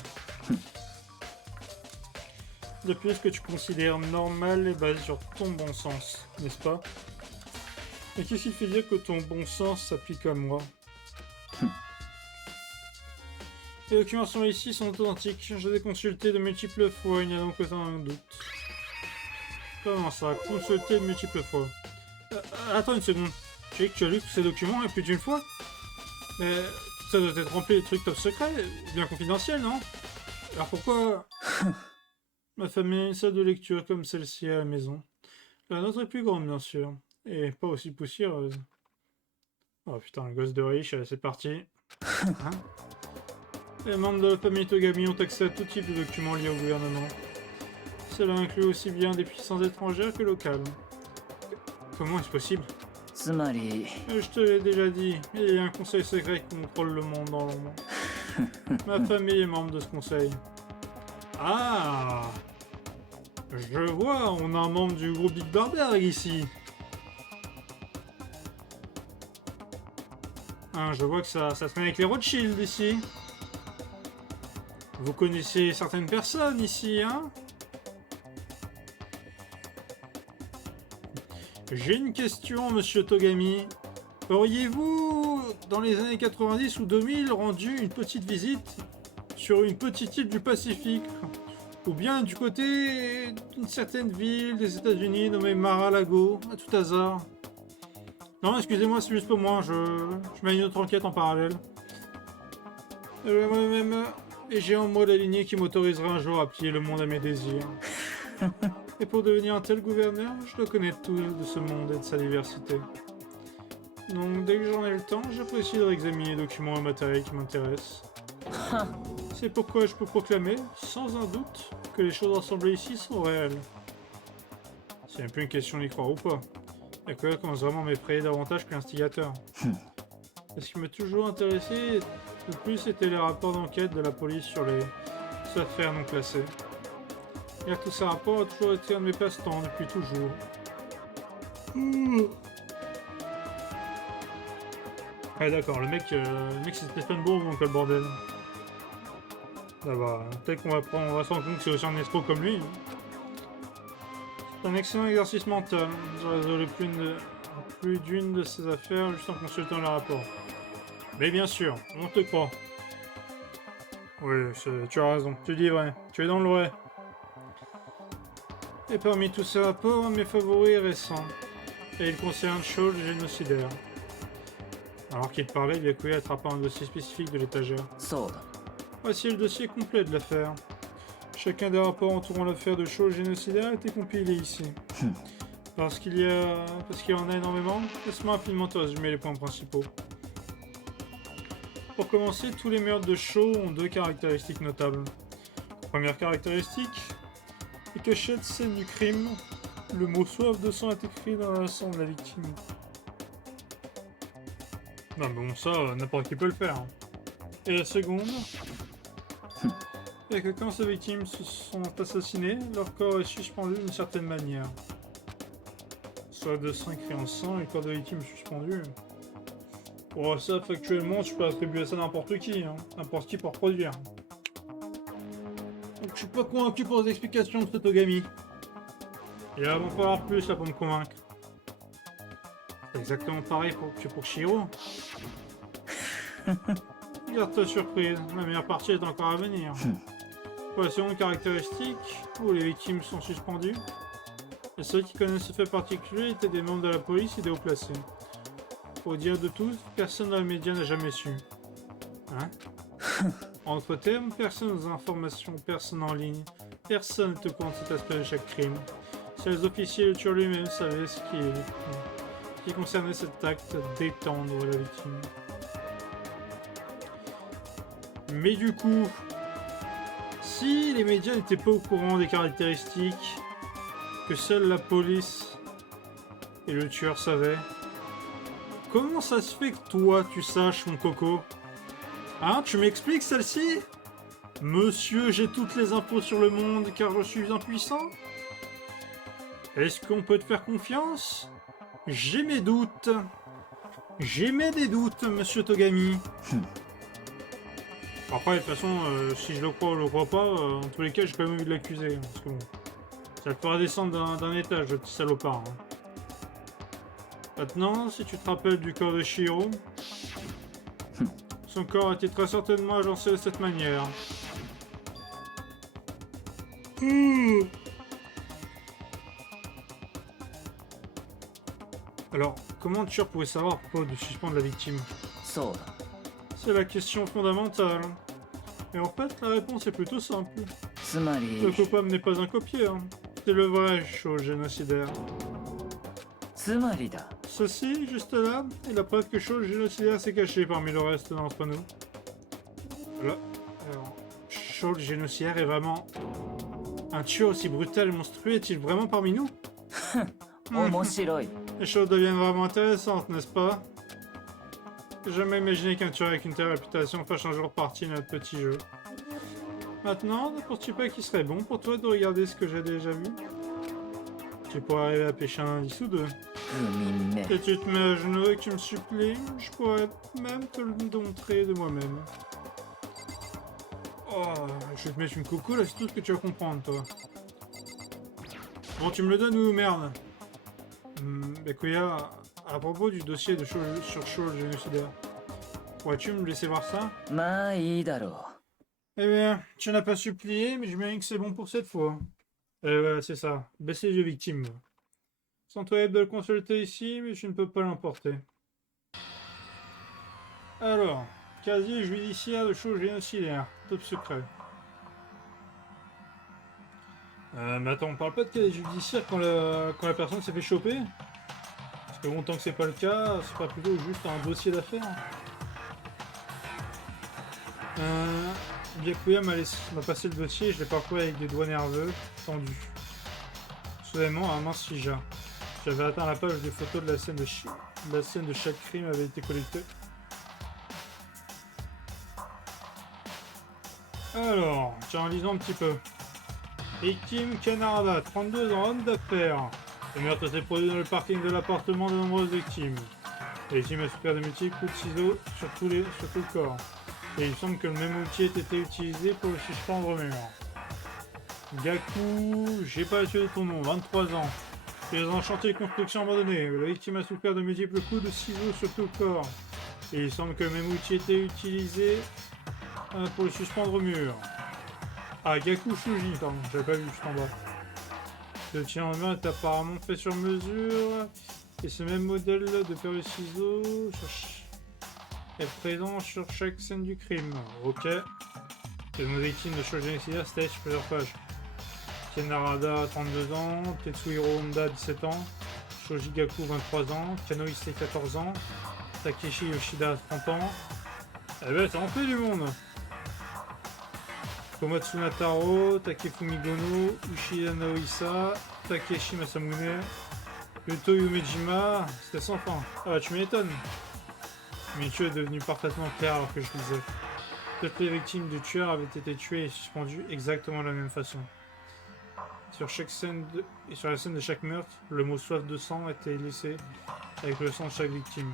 De plus, ce que tu considères normal est basé sur ton bon sens, n'est-ce pas? Mais qu'est-ce qui fait dire que ton bon sens s'applique à moi? Les documents sont ici, sont authentiques. Je les ai consultés de multiples fois, il n'y a donc aucun doute. Comment ça? Consulté de multiples fois? Attends une seconde. Tu sais que tu as lu tous ces documents et plus d'une fois? Ça doit être rempli de trucs top secrets, bien confidentiels, non? Alors pourquoi... Ma famille a une salle de lecture comme celle-ci à la maison. La nôtre est plus grande, bien sûr. Et pas aussi poussiéreuse. Oh putain, le gosse de riche, allez, c'est parti. Hein? Les membres de la famille Togami ont accès à tout type de documents liés au gouvernement. Cela inclut aussi bien des puissances étrangères que locales. Comment est-ce possible? つまり、 Je te l'ai déjà dit, il y a un conseil secret qui contrôle le monde dans l'ombre. Ma famille est membre de ce conseil. Ah! Je vois, on a un membre du groupe Big Barberg ici. Ah, je vois que ça traîne avec les Rothschild ici. Vous connaissez certaines personnes ici, hein? J'ai une question, monsieur Togami. Auriez-vous, dans les années 90 ou 2000, rendu une petite visite sur une petite île du Pacifique? Ou bien du côté d'une certaine ville des États-Unis nommée Mar-a-Lago, à tout hasard? Non, excusez-moi, c'est juste pour moi, je mets une autre enquête en parallèle. Moi-même, et j'ai en moi la lignée qui m'autorisera un jour à plier le monde à mes désirs. Et pour devenir un tel gouverneur, je dois connaître tout de ce monde et de sa diversité. Donc dès que j'en ai le temps, j'apprécie de réexaminer les documents et matériels qui m'intéressent. C'est pourquoi je peux proclamer, sans un doute, que les choses rassemblées ici sont réelles. C'est même plus une question d'y croire ou pas. La colère commence vraiment à m'effrayer davantage que l'instigateur. Ce qui m'a toujours intéressé le plus, c'était les rapports d'enquête de la police sur les affaires non classées. Et tous ces rapports ont toujours été un de mes passe-temps depuis toujours. Ouais d'accord, le mec c'est Stéphane Bourg, donc le bordel. Ça va, peut-être qu'on va se rendre compte que c'est aussi un escroc comme lui. C'est un excellent exercice mental. J'ai résolu plus d'une de ces affaires juste en consultant le rapport. Mais bien sûr, on te croit. Oui, tu as raison, tu dis vrai, tu es dans le vrai. Et parmi tous ces rapports, un de mes favoris est récent. Et il concerne Shaw, le génocidaire. Alors qu'il parlait, Byakuya attrapa un dossier spécifique de l'étagère. そうだ。 Voici le dossier complet de l'affaire. Chacun des rapports entourant l'affaire de Shaw, le génocidaire a été compilé ici. Parce qu'il y en a énormément, laisse-moi rapidement te résumer les points principaux. Pour commencer, tous les meurtres de Shaw ont deux caractéristiques notables. Première caractéristique, les cachettes scène du crime, le mot soif de sang est écrit dans le sang de la victime. Non mais bon ça, n'importe qui peut le faire. Et la seconde, et que quand ces victimes se sont assassinées, leur corps est suspendu d'une certaine manière. Soit de sang écrit en sang et le corps de victime suspendu. Bon, ça, factuellement, tu peux attribuer ça à n'importe qui, hein. N'importe qui pour produire. Donc, je suis pas convaincu pour les explications de Totogami. Il va m'en falloir plus là pour me convaincre. C'est exactement pareil que pour Shiro. Garde-toi surprise, la meilleure partie est encore à venir. Pour la seconde caractéristique, où les victimes sont suspendues, et ceux qui connaissent ce fait particulier étaient des membres de la police et des hauts placés. Pour dire de tous, personne dans les médias n'a jamais su. Hein? Entre termes, personne aux informations, personne en ligne, personne ne te compte cet aspect de chaque crime. Si les officiers et le tueur lui-même savaient ce qui concernait cet acte d'étendre la victime. Mais du coup, si les médias n'étaient pas au courant des caractéristiques que seule la police et le tueur savaient, comment ça se fait que toi tu saches, mon coco? Hein, tu m'expliques celle-ci? Monsieur, j'ai toutes les infos sur le monde car je suis impuissant? Est-ce qu'on peut te faire confiance? J'ai mes doutes. J'émets des doutes, monsieur Togami. Après, de toute façon, si je le crois ou je le crois pas, en tous les cas, j'ai quand même envie de l'accuser. Hein, parce que bon, ça te fera descendre d'un étage, le petit salopard. Hein. Maintenant, si tu te rappelles du corps de Shiro, son corps a été très certainement agencé de cette manière. Alors, comment le tueur pouvait savoir à propos du suspens de la victime? そうだ C'est la question fondamentale. Et en fait, la réponse est plutôt simple. つまり Le coupable n'est pas un copier, hein. C'est le vrai show génocidaire. つまりだ Ceci, juste là, est la preuve que Shaw génocidaire s'est caché parmi le reste d'entre nous. Voilà. Alors, Shaw génocidaire est vraiment... Un tueur aussi brutal et monstrueux est-il vraiment parmi nous? 面白い Les choses deviennent vraiment intéressantes, n'est-ce pas? J'ai jamais imaginé qu'un tueur avec une telle réputation fasse un jour partie de notre petit jeu. Maintenant, ne penses-tu pas qu'il serait bon pour toi de regarder ce que j'ai déjà vu? Tu pourrais arriver à pêcher un indice ou deux. 海目 Et tu te mets à genoux et que tu me supplies, je pourrais même te le montrer de moi-même. Oh, je vais te mettre une coucou là, c'est tout ce que tu vas comprendre, toi. Bon, tu me le donnes ou merde? Bekuya, à propos du dossier de sur Shaw le génocidaire, pourrais-tu me laisser voir ça? まあいいだろう Eh bien, tu n'as pas supplié, mais je me dis que c'est bon pour cette fois. Et voilà, c'est ça. Baisser les yeux victimes. Sans toi de le consulter ici, mais je ne peux pas l'emporter. Alors, casier judiciaire de Shaw génocidaire. Top secret. Mais attends, on parle pas de casier judiciaire quand la personne s'est fait choper? Parce que bon, tant que c'est pas le cas, c'est pas plutôt juste un dossier d'affaires. Byakuya m'a passé le dossier et je l'ai parcouru avec des doigts nerveux, tendus. Soudainement, un mince figea. J'avais atteint la page des photos de la scène de chaque crime avait été collectée. Alors, tiens, lisons un petit peu. Victime Kanarada, 32 ans, homme d'affaires. Le meurtre s'est produit dans le parking de l'appartement de nombreuses victimes. La victime a souffert de multiples coups de ciseaux sur tout le corps. Et il semble que le même outil ait été utilisé pour le suspendre au mur. Gaku, j'ai pas su de ton nom, 23 ans. Tu es dans un chantier de construction abandonné. La victime a souffert de multiples coups de ciseaux sur tout le corps. Et il semble que le même outil ait été utilisé pour le suspendre au mur. Ah, Gaku Shuji, pardon, j'avais pas vu juste en bas. Le tien en main est apparemment fait sur mesure. Et ce même modèle de paire de ciseaux est présent sur chaque scène du crime. Ok. C'est une victime de Shaw génocidaire, c'était sur plusieurs pages. Ken Narada, 32 ans. Tetsuhiro Honda, 17 ans. Shoji Gaku, 23 ans. Kano Issei, 14 ans. Takeshi Yoshida, 30 ans. Eh ben, ça en fait du monde. Komatsu Nataro, Takefumi Gono, Ushida Naoisa, Takeshi Masamune, Yuto Yumejima, c'était sans fin. Ah bah tu m'étonnes. Mais tu es devenu parfaitement clair alors que je lisais. Toutes les victimes du tueur avaient été tuées et suspendues exactement de la même façon. Sur la scène de chaque meurtre, le mot soif de sang était laissé avec le sang de chaque victime.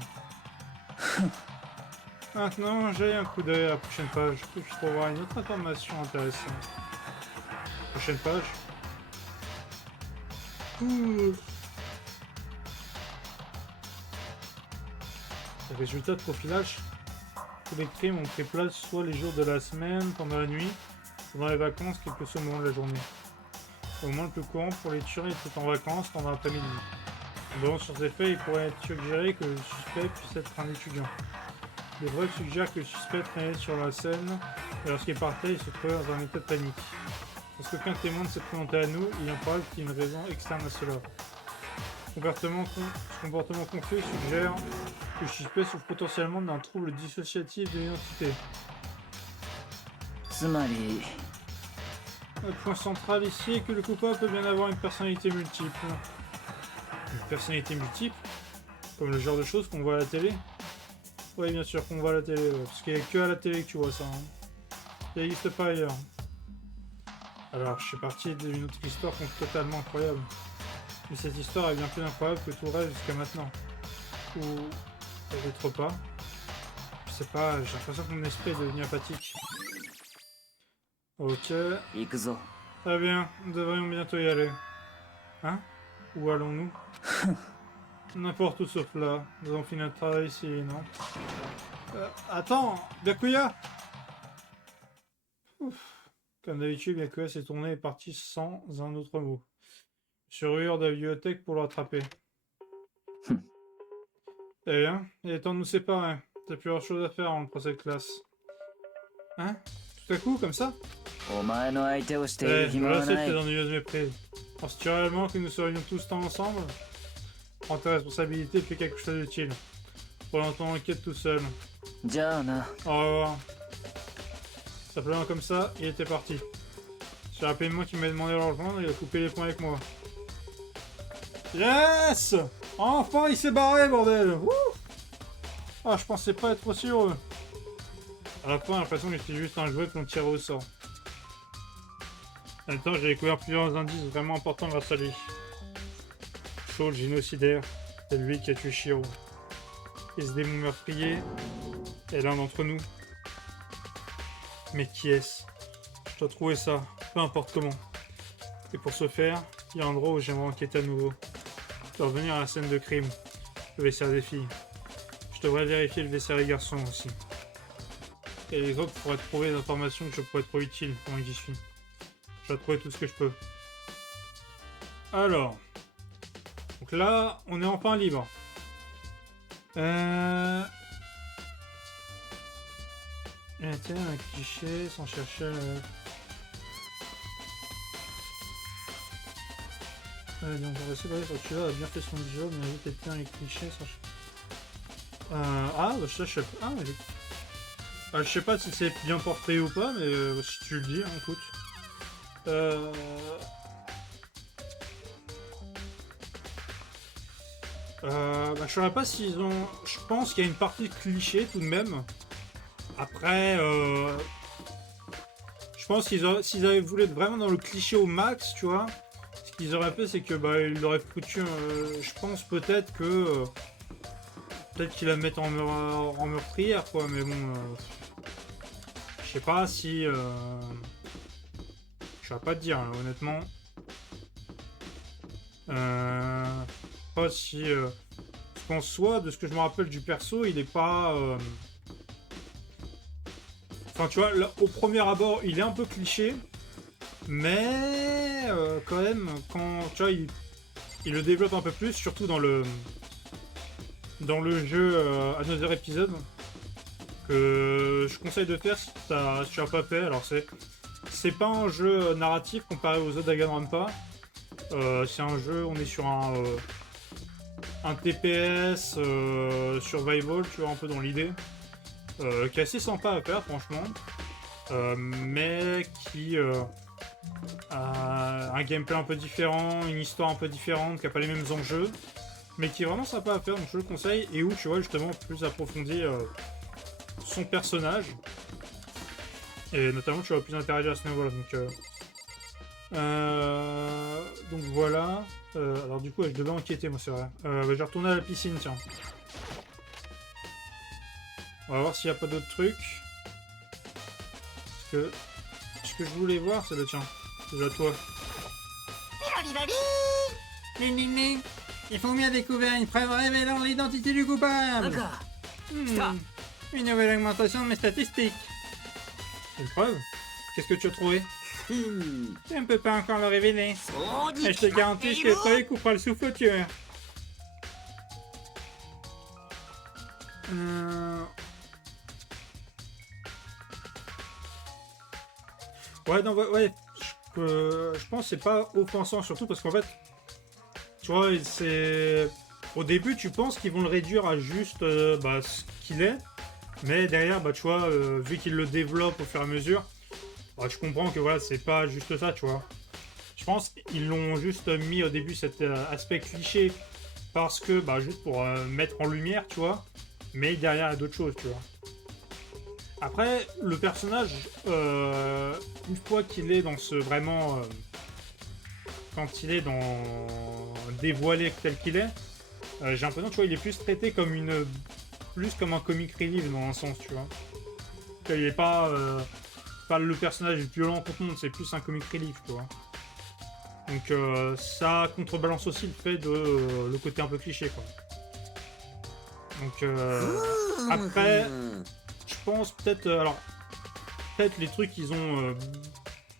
Maintenant, j'ai un coup d'œil à la prochaine page. Je trouverai une autre information intéressante. Prochaine page. Ouh. Les résultats de profilage. Tous les crimes ont pris place soit les jours de la semaine, pendant la nuit, soit dans les vacances, quel que soit le moment de la journée. Au moment le plus courant pour les tueurs était en vacances pendant l'après-midi. En basant sur ces faits, il pourrait être suggéré que le suspect puisse être un étudiant. Les preuves suggèrent que le suspect traînait sur la scène et lorsqu'il partait, il se trouvait dans un état de panique. Lorsqu'aucun témoin ne s'est présenté à nous, il est probable qu'il y ait une raison externe à cela. Ce comportement confus suggère que le suspect souffre potentiellement d'un trouble dissociatif de l'identité. つまり Le point central ici est que le coupable peut bien avoir une personnalité multiple. Une personnalité multiple? Comme le genre de choses qu'on voit à la télé? Oui, bien sûr qu'on voit à la télé, ouais, parce qu'il n'y a que à la télé que tu vois ça. Hein. Ça n'existe pas ailleurs. Alors, je suis parti d'une autre histoire totalement incroyable. Mais cette histoire est bien plus incroyable que tout le reste jusqu'à maintenant. Ou peut-être pas. Je sais pas, j'ai l'impression que mon esprit est devenu apathique. Ok, 行くぞ très bien, nous devrions bientôt y aller. Hein? Où allons-nous? N'importe où sauf là. Nous avons fini notre travail ici, non? Attends, Byakuya! Ouf. Comme d'habitude, Byakuya s'est tourné et est parti sans un autre mot. Surveilleur de la bibliothèque pour le rattraper. Eh bien, il est temps de nous séparer. T'as plusieurs choses à faire avant le procès de classe. Hein? Tout à coup, comme ça? お前の相手をしてい Eh, る je 暇 le は sais, な t'es い dans une méprise. Penses-tu réellement que nous serions tous temps ensemble? Prends tes responsabilités et fais quelque chose d'utile. Pendant ton enquête tout seul. じゃあな Au revoir. Simplement comme ça, il était parti. C'est rapidement qu'il m'a demandé de le rejoindre et il a coupé les points avec moi. Yes! Enfin, il s'est barré, bordel! Wouh! Ah, je pensais pas être aussi heureux. À la fin, j'ai l'impression que j'étais juste un jouet qu'on tirait au sort. En même temps, j'ai découvert plusieurs indices vraiment importants grâce à lui. Shaw, le génocidaire, c'est lui qui a tué Shiro. Et ce démon meurtrier est l'un d'entre nous. Mais qui est-ce? Je dois trouver ça, peu importe comment. Et pour ce faire, il y a un endroit où j'aimerais enquêter à nouveau. Je dois revenir à la scène de crime, le vestiaire des filles. Je devrais vérifier le vestiaire des garçons aussi. Et les autres pourraient trouver des informations que je pourrais trouver utiles pendant que j'y suis. Je dois trouver tout ce que je peux. Alors. Donc là, on est enfin libre. Tiens, un cliché sans chercher... donc on va essayer de voir si tu a bien fait son job, mais il était bien les clichés sans chercher... je sais pas... je sais pas si c'est bien porté ou pas, mais si tu le dis, hein, écoute. Je saurais pas s'ils ont... Je pense qu'il y a une partie cliché tout de même. Après, je pense qu'ils s'ils avaient voulu être vraiment dans le cliché au max, tu vois, ce qu'ils auraient fait, c'est que ils l'auraient foutu. Je pense peut-être que peut-être qu'ils la mettent en meurtrière, quoi. Mais bon, je sais pas si. Je saurais pas te dire, là, honnêtement. Pas si. Je pense soit de ce que je me rappelle du perso, il est pas. Enfin, tu vois, là, au premier abord, il est un peu cliché, mais quand même, quand tu vois, il le développe un peu plus, surtout dans le jeu Another Episode, que je conseille de faire si tu n'as pas fait. Alors, c'est pas un jeu narratif comparé aux autres Danganronpa. C'est un jeu, on est sur un TPS survival, tu vois, un peu dans l'idée. Qui est assez sympa à faire franchement, mais qui a un gameplay un peu différent, une histoire un peu différente, qui n'a pas les mêmes enjeux, mais qui est vraiment sympa à faire, donc je le conseille, et où tu vois justement plus approfondir son personnage, Et notamment, tu vas plus interagir à ce niveau-là. Donc voilà. Alors du coup, je devais enquêter, moi, c'est vrai. Je vais retourner à la piscine, tiens. On va voir s'il n'y a pas d'autres trucs. Parce que ce que je voulais voir, c'est le tien. Déjà toi. Il faut bien découvrir une preuve révélant l'identité du coupable. D'accord. Une nouvelle augmentation de mes statistiques. Une preuve? Qu'est-ce que tu as trouvé? Je ne peux pas encore le révéler. Mais je te garantis que toi, il coupera le souffle au tueur. Ouais, non, ouais, je pense que c'est pas offensant, surtout parce qu'en fait, tu vois, c'est... Au début, tu penses qu'ils vont le réduire à juste ce qu'il est, mais derrière, tu vois, vu qu'ils le développent au fur et à mesure, je comprends que voilà, c'est pas juste ça, tu vois. Je pense qu'ils l'ont juste mis au début cet aspect cliché parce que, juste pour mettre en lumière, tu vois, mais derrière, il y a d'autres choses, tu vois. Après, le personnage, une fois qu'il est dans ce vraiment... quand il est dans... dévoilé tel qu'il est, j'ai l'impression, tu vois, il est plus traité comme plus comme un comic relief dans un sens, tu vois. Il est pas le personnage violent contre le monde, c'est plus un comic relief, tu vois. Donc ça contrebalance aussi le fait de le côté un peu cliché, quoi. Donc après, je pense peut-être, alors peut-être les trucs qu'ils ont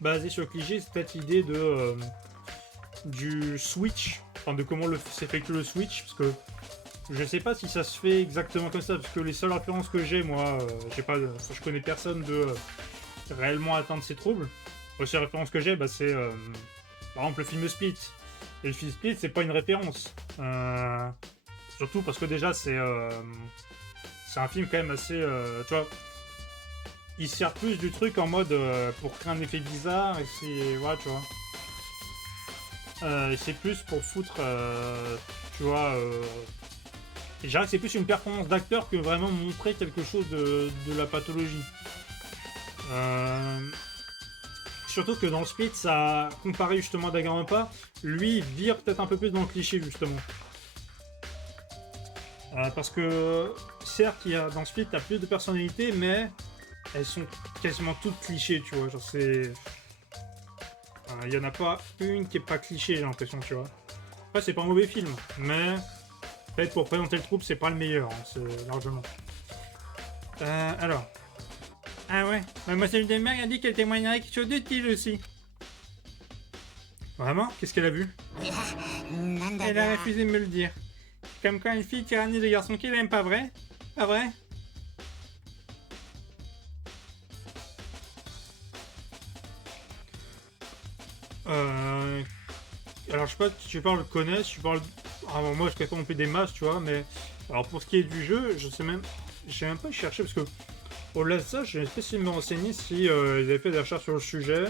basés sur le cliché, c'est peut-être l'idée de du switch, enfin de comment s'effectue le switch, parce que je sais pas si ça se fait exactement comme ça, parce que les seules références que j'ai, moi, je connais personne de réellement atteindre ces troubles. Les seules références que j'ai, c'est par exemple le film Split. Et le film Split, c'est pas une référence. Surtout parce que déjà, c'est un film quand même assez... tu vois, il sert plus du truc en mode pour créer un effet bizarre, et c'est... Voilà, tu vois. C'est plus pour foutre, tu vois... Et je dirais que c'est plus une performance d'acteur que vraiment montrer quelque chose de la pathologie. Surtout que dans le Split, ça, comparé justement à Danganronpa, lui vire peut-être un peu plus dans le cliché justement. Parce que certes, dans le Split, t'as plus de personnalités, mais elles sont quasiment toutes clichés, tu vois. Genre c'est... Il y en a pas une qui est pas cliché, j'ai l'impression, tu vois. Après, c'est pas un mauvais film, mais peut-être pour présenter le troupe, c'est pas le meilleur, hein, c'est largement. Alors. Ah ouais, Mademoiselle Denberg a dit qu'elle témoignerait quelque chose d'utile aussi. Vraiment? Qu'est-ce qu'elle a vu? Elle a refusé de me le dire. Comme quand une fille tyrannie de garçons qu'elle aime, pas vrai? Pas vrai? Alors je sais pas si tu parles connaissent, tu parles... Ah bon, moi je connais pas non plus des masses, tu vois, mais... Alors pour ce qui est du jeu, j'ai même pas cherché, parce que... Au-delà de ça, j'ai essayé de me renseigner si ils avaient fait des recherches sur le sujet.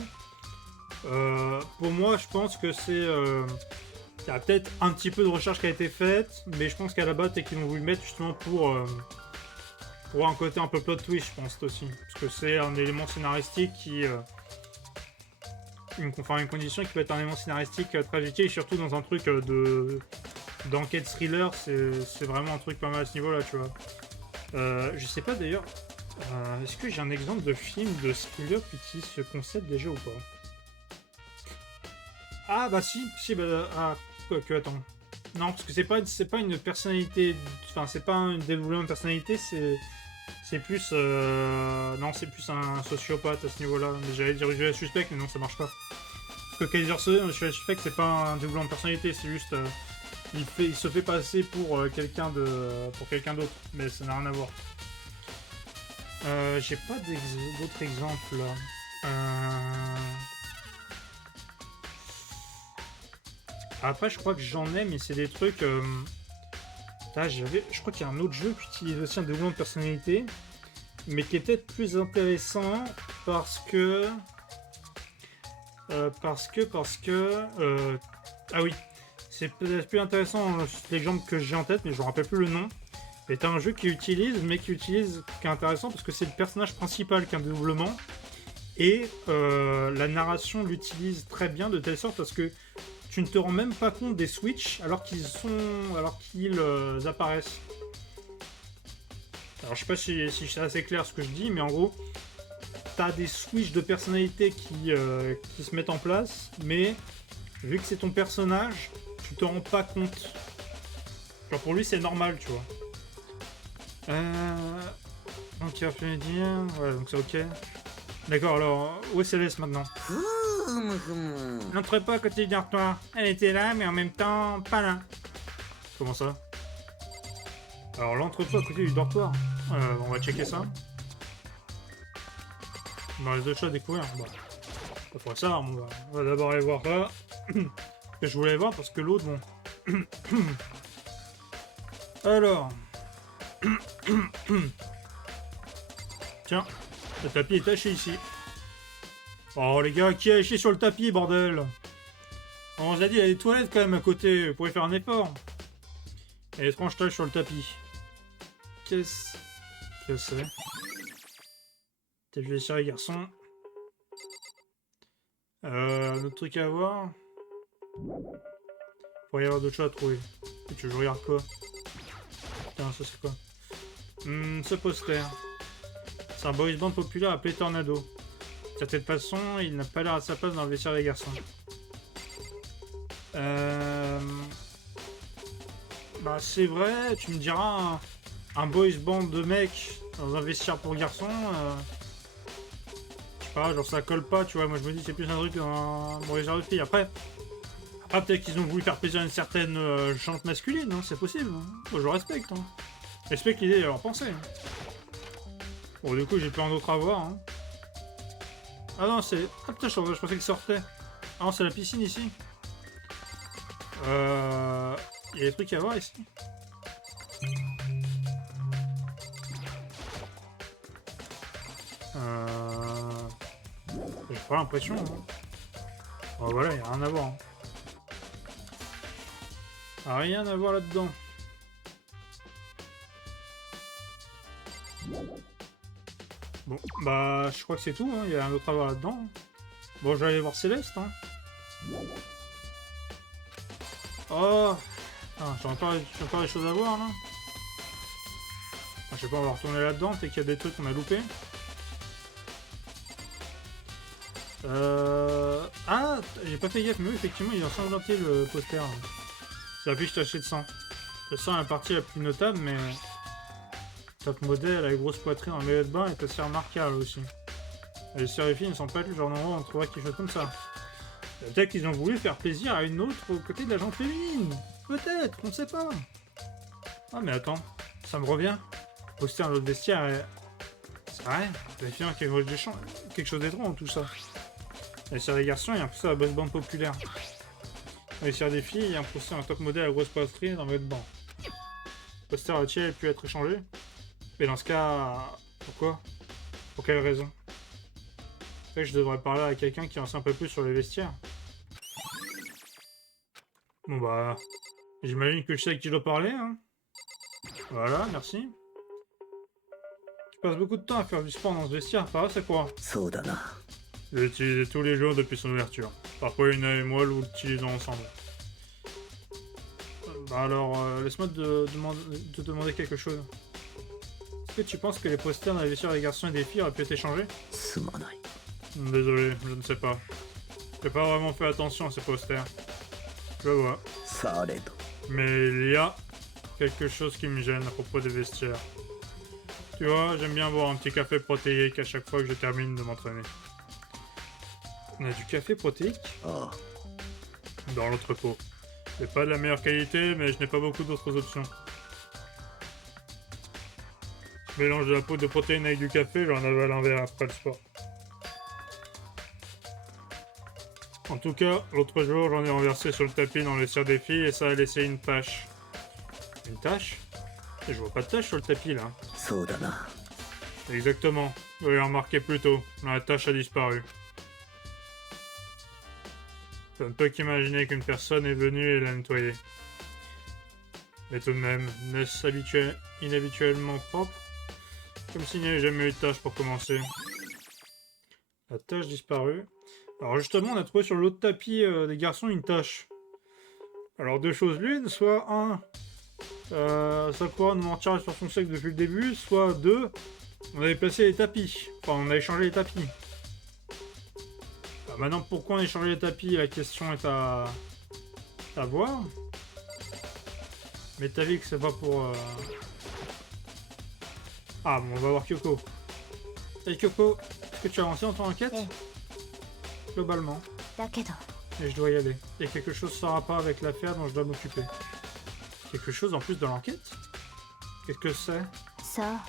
Pour moi, je pense que c'est... il y a peut-être un petit peu de recherche qui a été faite, mais je pense qu'à la base, c'est qu'ils ont voulu mettre justement pour un côté un peu plot twist, je pense aussi. Parce que c'est un élément scénaristique qui... une condition qui peut être un élément scénaristique très utile, et surtout dans un truc d'enquête thriller, c'est vraiment un truc pas mal à ce niveau-là, tu vois. Je sais pas d'ailleurs... est-ce que j'ai un exemple de film de thriller qui utilise ce concept déjà ou pas? Ah bah si, attends. Non, parce que c'est pas une personnalité, enfin c'est pas un développement de personnalité, c'est plus non, c'est plus un sociopathe à ce niveau-là. Mais j'allais dire Usual Suspect, mais non, ça marche pas. Parce que Kaiser Soze, Usual Suspect, c'est pas un développement de personnalité, c'est juste il se fait passer pour quelqu'un d'autre, mais ça n'a rien à voir. J'ai pas d'autres exemples là. Après, je crois que j'en ai, mais c'est des trucs. Je crois qu'il y a un autre jeu qui utilise aussi un développement de personnalité, mais qui est peut-être plus intéressant parce que. Ah oui, c'est peut-être plus intéressant l'exemple que j'ai en tête, mais je me rappelle plus le nom. C'est un jeu qui est intéressant parce que c'est le personnage principal qui a un développement, Et la narration l'utilise très bien de telle sorte parce que tu ne te rends même pas compte des switches alors qu'ils apparaissent. Alors je sais pas si c'est assez clair ce que je dis, mais en gros, t'as des switches de personnalité qui se mettent en place, mais vu que c'est ton personnage, tu te rends pas compte. Genre pour lui c'est normal, tu vois. Donc il va falloir dire... Ouais, donc c'est ok. D'accord, alors, où est Céleste maintenant? N'entre pas à côté du dortoir. Elle était là, mais en même temps, pas là. Comment ça? Alors, l'entre pas à côté du dortoir. On va checker ça. Dans les autres choses à découvrir. Bah, ça pourrait ça, on va d'abord aller voir ça. Et je voulais aller voir parce que l'autre, bon. Alors. Tiens, le tapis est taché ici. Oh les gars, qui a éché sur le tapis, bordel? On vous a dit, il y a des toilettes quand même à côté, vous pouvez faire un effort. Et étrange tache sur le tapis. Qu'est-ce que c'est? T'as vu les séries garçons? D'autres trucs à voir? Pourrait y avoir d'autres choses à trouver. Et tu regardes quoi? Putain, ça c'est quoi? Ce poster. C'est un boys band populaire appelé Tornado. De certaine façon, il n'a pas l'air à sa place dans le vestiaire des garçons. Bah c'est vrai, tu me diras, un boys band de mecs dans un vestiaire pour garçons, je sais pas, genre ça colle pas, tu vois, moi je me dis c'est plus un truc dans un vestiaire de filles. Après peut-être qu'ils ont voulu faire plaisir à une certaine jante masculine, hein, c'est possible. Hein. Moi, je respecte. Hein. Je respecte l'idée de leur pensée. Hein. Bon, du coup, j'ai plein d'autres à voir. Hein. Ah non, c'est... Ah putain, je pensais qu'il sortait. Ah non, c'est la piscine ici. Il y a des trucs à voir ici. J'ai pas l'impression. Hein. Oh, voilà, il n'y a rien à voir. Hein. Rien à voir là-dedans. Bon, bah, je crois que c'est tout, hein. Il y a un autre à voir là-dedans. Bon, je vais aller voir Céleste, hein. Oh! Ah, j'ai encore des choses à voir, là. Ah, je sais pas, on va retourner là-dedans, peut-être qu'il y a des trucs qu'on a loupés. Ah! J'ai pas fait gaffe, mais oui, effectivement, il est ensanglanté, le poster. C'est la fiche tachée de sang. Le sang est la partie la plus notable, mais... Top modèle, la grosse poitrine en maillot de bain est assez remarquable aussi. Les séries filles ne sont pas le genre d'endroit où on trouverait quelque chose comme ça. Peut-être qu'ils ont voulu faire plaisir à une autre aux côtés de la gente féminine. Peut-être, on ne sait pas. Ah mais attends, ça me revient. Poster dans l'autre vestiaire et... C'est vrai, il y a quelque chose d'étrange dans tout ça. Les séries des garçons, il y a un poster à la boss band populaire. Les séries des filles, il y a un poster un top modèle à la grosse poitrine en maillot de bain. Le poster a-t-il pu être échangé? Mais dans ce cas, pourquoi? Pour quelle raison? C'est vrai que je devrais parler à quelqu'un qui en sait un peu plus sur les vestiaires. Bon bah, j'imagine que je sais à qui je dois parler, hein. Voilà, merci. Je passe beaucoup de temps à faire du sport dans ce vestiaire, par là c'est quoi? Je l'utilise tous les jours depuis son ouverture. Parfois Una et moi l'utilisons ensemble. Bah alors, laisse-moi te demander quelque chose. Est-ce que tu penses que les posters dans les vestiaires des garçons et des filles auraient pu être échangés? Désolé, je ne sais pas. J'ai pas vraiment fait attention à ces posters. Je vois. Mais il y a quelque chose qui me gêne à propos des vestiaires. Tu vois, j'aime bien boire un petit café protéique à chaque fois que je termine de m'entraîner. On a du café protéique? Dans l'entrepôt. C'est pas de la meilleure qualité, mais je n'ai pas beaucoup d'autres options. Je mélange de la poudre de protéines avec du café, j'en avale un verre après le sport. En tout cas, l'autre jour, j'en ai renversé sur le tapis dans le vestiaire des filles et ça a laissé une tache. Une tache? Et je vois pas de tache sur le tapis là. Exactement. Vous l'avez remarqué plus tôt. La tache a disparu. Je ne peux qu'imaginer qu'une personne est venue et l'a nettoyée. Mais tout de même, n'est-ce inhabituellement propre? Comme s'il n'y avait jamais eu de tâche pour commencer. La tâche disparue. Alors justement, on a trouvé sur l'autre tapis des garçons une tâche. Alors deux choses l'une, soit un, Sakura nous mentir sur son sexe depuis le début, soit deux, on avait placé les tapis. Enfin, on a échangé les tapis. Alors maintenant, pourquoi on a échangé les tapis, la question est à voir. Mais t'as vu que c'est pas pour... Ah bon, on va voir Kyoko. Hey Kyoko, est-ce que tu as avancé dans ton enquête? Globalement. だけど Et je dois y aller. Il y a quelque chose sans rapport avec l'affaire dont je dois m'occuper. Quelque chose en plus de l'enquête? Qu'est-ce que c'est? さ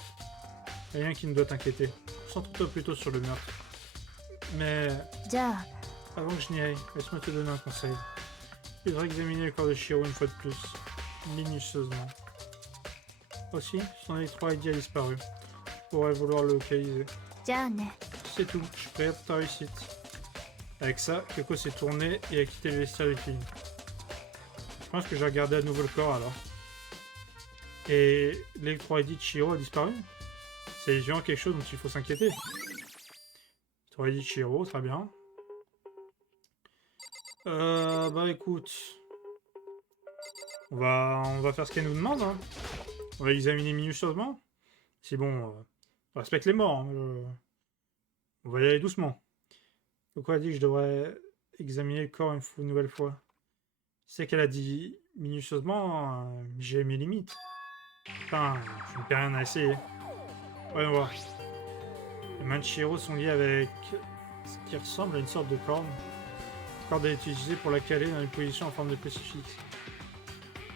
Rien qui ne doit t'inquiéter. Concentre-toi plutôt sur le meurtre. Mais あじゃあ avant que je n'y aille, laisse-moi te donner un conseil. Il faudrait examiner le corps de Shiro une fois de plus. Minutieusement. Aussi, son électro ID a disparu. Je pourrais vouloir le localiser. じゃあね C'est tout, je suis prêt pour ta réussite. Avec ça, Kyoko s'est tournée et a quitté le vestiaire des filles. Je pense que je vais regarder à nouveau le corps alors. Et l'électro ID de Shiro a disparu? C'est évidemment quelque chose dont il faut s'inquiéter. L'électro ID de Shiro, très bien. Bah écoute. On va faire ce qu'elle nous demande. Hein. On va examiner minutieusement. C'est bon, on respecte les morts. Hein, on va y aller doucement. Pourquoi elle a dit que je devrais examiner le corps une nouvelle fois? C'est qu'elle a dit minutieusement, j'ai mes limites. Enfin, je ne perds rien à essayer. Voyons voir. Les mains de Shiro sont liées avec ce qui ressemble à une sorte de corde. La corde est utilisée pour la caler dans une position en forme de crucifix.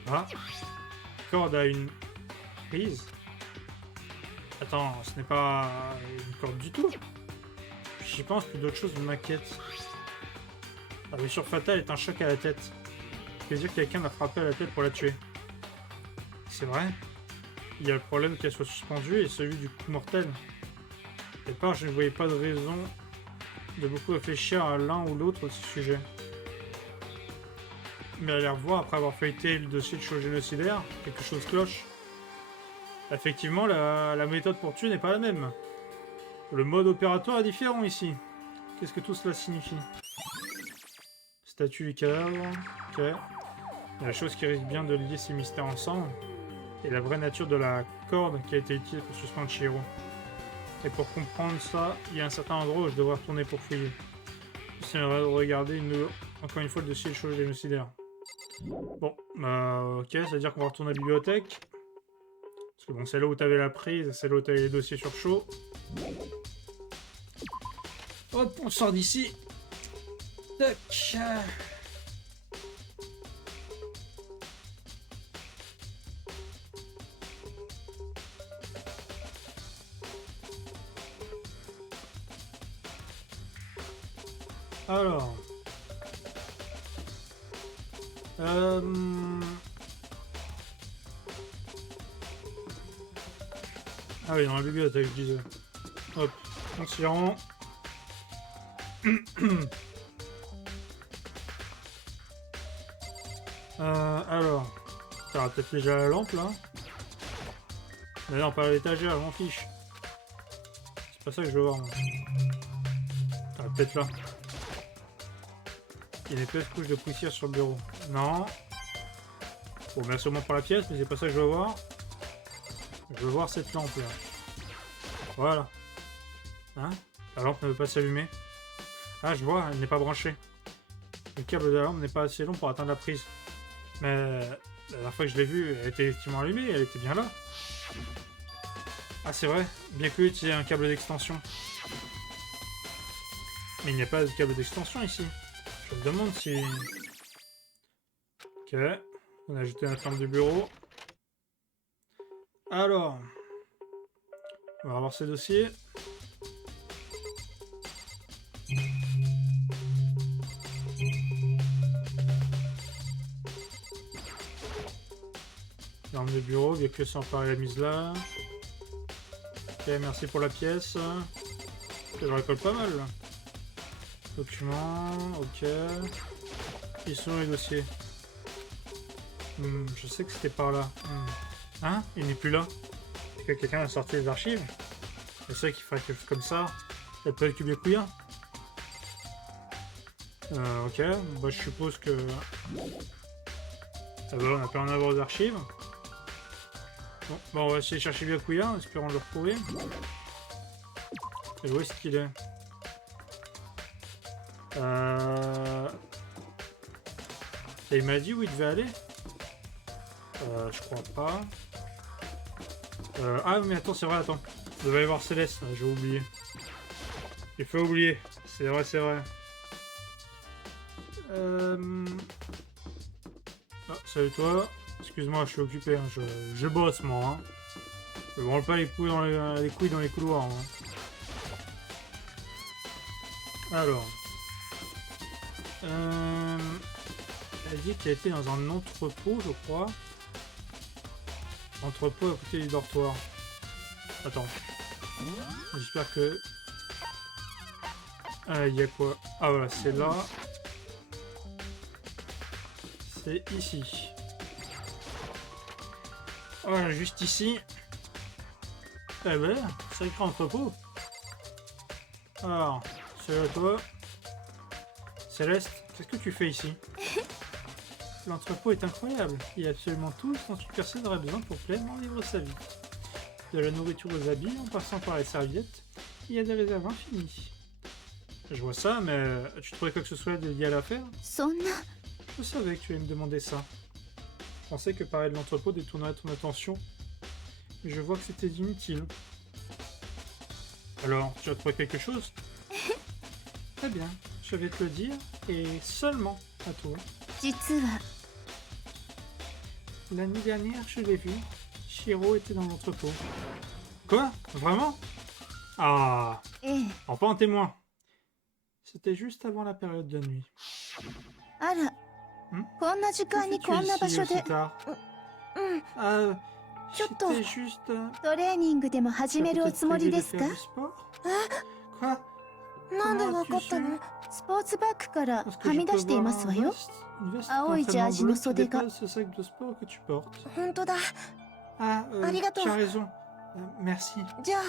Ah, la corde a une prise. Attends, ce n'est pas une corde du tout. J'y pense, plus d'autres choses m'inquiètent. La blessure fatale est un choc à la tête. Ça veut dire que quelqu'un l'a frappé à la tête pour la tuer. C'est vrai. Il y a le problème qu'elle soit suspendue et celui du coup mortel. Et part, je ne voyais pas de raison de beaucoup réfléchir à l'un ou l'autre de ce sujet. Mais à les revoir, après avoir feuilleté le dossier de choses génocidaires, quelque chose cloche. Effectivement, la méthode pour tuer n'est pas la même. Le mode opératoire est différent ici. Qu'est-ce que tout cela signifie? Statue du cadavre. Ok. Il y a la chose qui risque bien de lier ces mystères ensemble. Et la vraie nature de la corde qui a été utilisée pour suspendre Shiro. Et pour comprendre ça, il y a un certain endroit où je devrais retourner pour fouiller. J'essaierai de regarder encore une fois le dossier de choses génocidaires. Bon, ok, c'est-à-dire qu'on va retourner à la bibliothèque. Parce que bon, c'est là où t'avais la prise, c'est là où t'avais les dossiers sur chaud. Hop, on sort d'ici. Tac. Alors. Ah oui, dans la bibliothèque, je disais. Hop, on s'y rend. Alors. Ça va peut-être déjà la lampe, là. Mais non, pas à l'étagère, je m'en fiche. C'est pas ça que je veux voir, moi. Ah, peut-être là. Il y a une épaisse couche de poussière sur le bureau. Non. Bon, merci au moins pour la pièce, mais c'est pas ça que je veux voir. Je veux voir cette lampe là. Voilà. Hein? La lampe ne veut pas s'allumer. Ah, je vois, elle n'est pas branchée. Le câble de la lampe n'est pas assez long pour atteindre la prise. Mais la dernière fois que je l'ai vue, elle était effectivement allumée, elle était bien là. Ah, c'est vrai, bien que utiliser un câble d'extension. Mais il n'y a pas de câble d'extension ici. Je me demande si... Ok, on a ajouté notre lampe du bureau. Alors, on va revoir ces dossiers. Lampe de bureau, bien que sans pareil la mise là. Ok, merci pour la pièce. Je récolte pas mal là. Documents, ok. Ils sont les dossiers. Je sais que c'était par là. Hein? Il n'est plus là. Est-ce que quelqu'un a sorti les archives? Je sais qu'il faudrait quelque chose comme ça. Ça peut être Kubekuya. Ok, bah je suppose que... Ah bah on a pas en avoir d'archives. Bon, bah on va essayer de chercher Byakuya, en espérant le retrouver. Et où est-ce qu'il est? Et il m'a dit où il devait aller? Je crois pas. Ah mais attends, c'est vrai, attends. Il devait y avoir Céleste, j'ai oublié. Il faut oublier, c'est vrai, c'est vrai. Ah, salut toi. Excuse-moi, je suis occupé, hein. Je bosse moi. Hein. Je branle pas les couilles dans les couloirs. Hein. Alors. Elle dit qu'elle était dans un entrepôt, je crois. Entrepôt à côté du dortoir. Attends. J'espère que... Ah, il y a quoi? Ah voilà, c'est là. C'est ici. Voilà, juste ici. Eh ben, sacré entrepôt. Alors, c'est à toi. Céleste, qu'est-ce que tu fais ici? L'entrepôt est incroyable. Il y a absolument tout ce dont une personne aurait besoin pour pleinement vivre sa vie. De la nourriture aux habits, en passant par les serviettes, il y a des réserves infinies. Je vois ça, mais tu trouvais quoi que ce soit lié à l'affaire? そんな Je savais que tu allais me demander ça. Je pensais que parler de l'entrepôt détournerait ton attention, mais je vois que c'était inutile. Alors, tu as trouvé quelque chose? Très bien, je vais te le dire, et seulement à toi. 実は La nuit dernière, je l'ai vu. Shiro était dans l'entrepôt. Quoi? Vraiment? Ah, ええ enfin un témoin. C'était juste avant la période de nuit. あら、んこんな時間にこんな場所 aussi で tard? うん Ah, Chotto. c'était juste... トレーニングでも始めるおつもりですか？ Quoi? なんでわかったの？スポーツバッグからはみ出していますわよ。青いジャージの袖が。 ce sac de sport que tu portes. 本当だ。 Ah, Arigato. tu as raison. Merci. じゃあ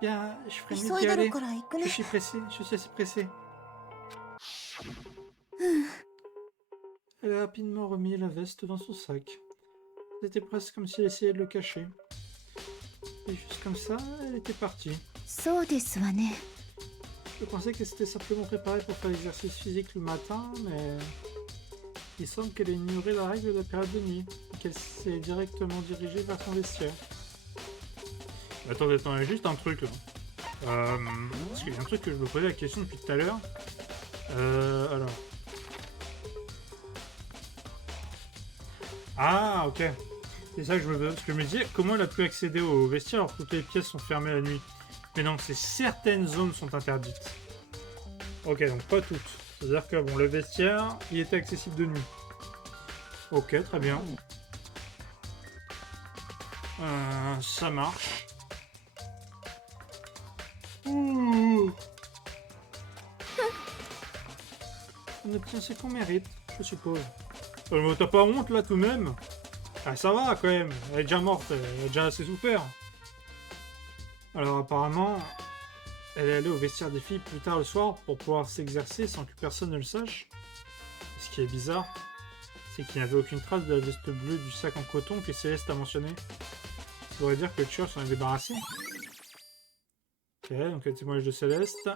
Bien, je ferais mieux 急い d'y で aller. るから行く Je ね。 suis pressé, je suis assez pressé. Elle a rapidement remis la veste dans son sac. C'était presque comme si elle essayait de le cacher. Et juste comme ça, elle était partie. そうですわね。 Je pensais qu'elle s'était simplement préparée pour faire l'exercice physique le matin, mais... Il semble qu'elle ait ignoré la règle de la période de nuit, et qu'elle s'est directement dirigée vers son vestiaire. Attendez, il y a juste un truc là. Parce qu'il y a un truc que je me posais la question depuis tout à l'heure. Alors... Ah, ok. C'est ça que je me... Parce que je me disais, comment elle a pu accéder au vestiaire alors que toutes les pièces sont fermées la nuit? Mais non, c'est certaines zones sont interdites. Ok, donc pas toutes. C'est-à-dire que bon, le vestiaire, il était accessible de nuit. Ok, très bien. Ça marche. Ouh. On obtient ce qu'on mérite, je suppose. T'as pas honte là tout de même? Ah, ça va quand même, elle est déjà morte, elle a déjà assez souffert. Alors apparemment, elle est allée au vestiaire des filles plus tard le soir pour pouvoir s'exercer sans que personne ne le sache. Ce qui est bizarre, c'est qu'il n'y avait aucune trace de la veste bleue du sac en coton que Céleste a mentionné. Ça voudrait dire que le tueur s'en est débarrassé. Ok, donc le témoignage de Céleste.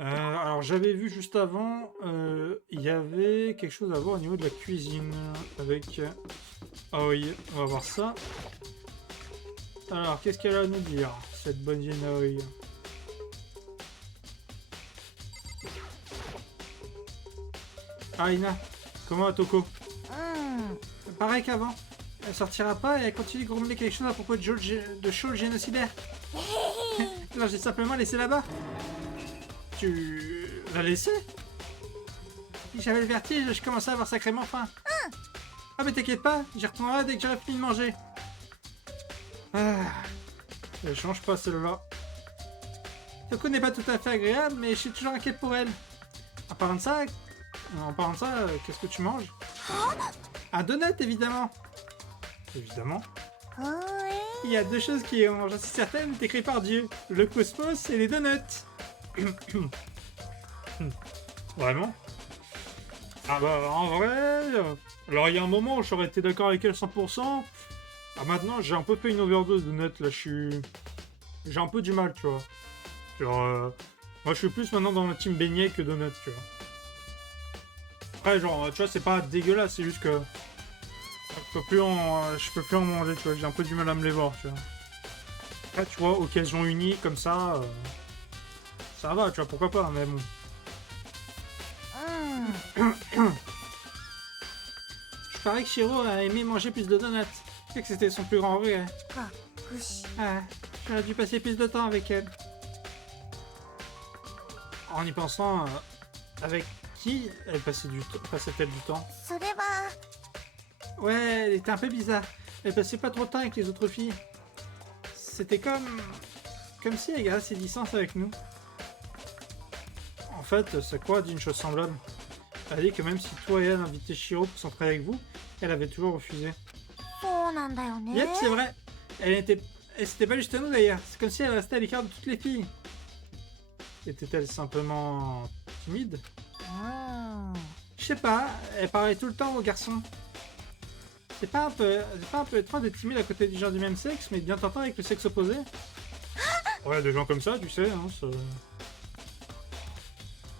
Alors j'avais vu juste avant, il y avait quelque chose à voir au niveau de la cuisine avec... Ah oui, on va voir ça. Alors, qu'est-ce qu'elle a à nous dire, cette bonne vieille Naoi? Ah, Ina, comment va Toko? Pareil qu'avant. Elle sortira pas et elle continue de grommeler quelque chose à propos de Shaw génocidaire. Alors j'ai simplement laissé là-bas. Tu l'as laissé? J'avais le vertige, je commençais à avoir sacrément faim. Ah mais t'inquiète pas, j'y retournerai dès que j'aurai fini de manger. Ah, elle change pas celle-là. Toko n'est pas tout à fait agréable, mais je suis toujours inquiète pour elle. En parlant de ça, qu'est-ce que tu manges? Un donut, évidemment. Évidemment. Il y a deux choses qui ont, j'en suis certaine, écrites par Dieu. Le cosmos et les donuts. Vraiment? Ah bah en vrai... alors il y a un moment où j'aurais été d'accord avec elle 100%. Ah maintenant j'ai un peu fait une overdose de notes là, j'ai un peu du mal, tu vois. Genre, moi je suis plus maintenant dans la team beignet que donut, tu vois. Après genre, tu vois, c'est pas dégueulasse, c'est juste que... je peux plus en manger, tu vois, j'ai un peu du mal à me les voir, tu vois. Après tu vois, occasion unie comme ça, ça va, tu vois, pourquoi pas, mais bon. Je parie que Shiro a aimé manger plus de donuts. C'est que c'était son plus grand regret. Ah, j'aurais dû passer plus de temps avec elle. En y pensant, avec qui elle passait-elle du temps? それは Ouais, elle était un peu bizarre. Elle passait pas trop de temps avec les autres filles. C'était comme si elle gardait ses distances avec nous. En fait, Sakura dit une chose semblable. Elle a dit que même si toi et elle invitaient Shiro pour s'entraîner avec vous, elle avait toujours refusé. そうなんだよね Yep, c'est vrai. Elle s'était pas juste à nous d'ailleurs. C'est comme si elle restait à l'écart de toutes les filles. Était-elle simplement timide? Je sais pas, elle parlait tout le temps aux garçons. C'est pas un peu étrange d'être timide à côté des gens du même sexe, mais bien tentant avec le sexe opposé? Ouais, des gens comme ça, tu sais, hein, ça...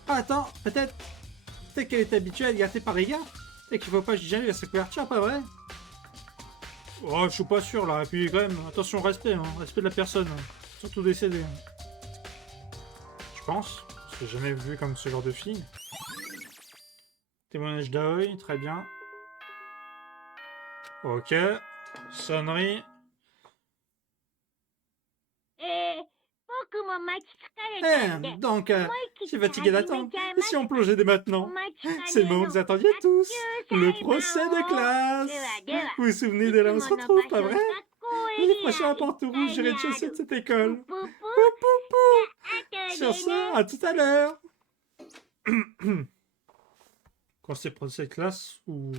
Ah, attends, peut-être qu'elle est habituée à être gâtée par les gars. Et qu'il faut pas juger à sa couverture, pas vrai? Oh, je suis pas sûr là, et puis quand même, attention au respect, hein, respect de la personne, hein. Surtout décédée. Je pense, j'ai jamais vu comme ce genre de fille. Témoignage d'Aoi, très bien. Ok, sonnerie. Donc, je suis fatigué d'attendre. Et si on plongeait dès maintenant? C'est le moment que vous attendiez tous. Le procès de classe. Vous vous souvenez de là où on se retrouve, pas vrai? Les prochains à Porte Rouge du rez-de-chaussée de cette école. Pou, pou, pou. Sur ce, à tout à l'heure. Quand c'est procès de classe ou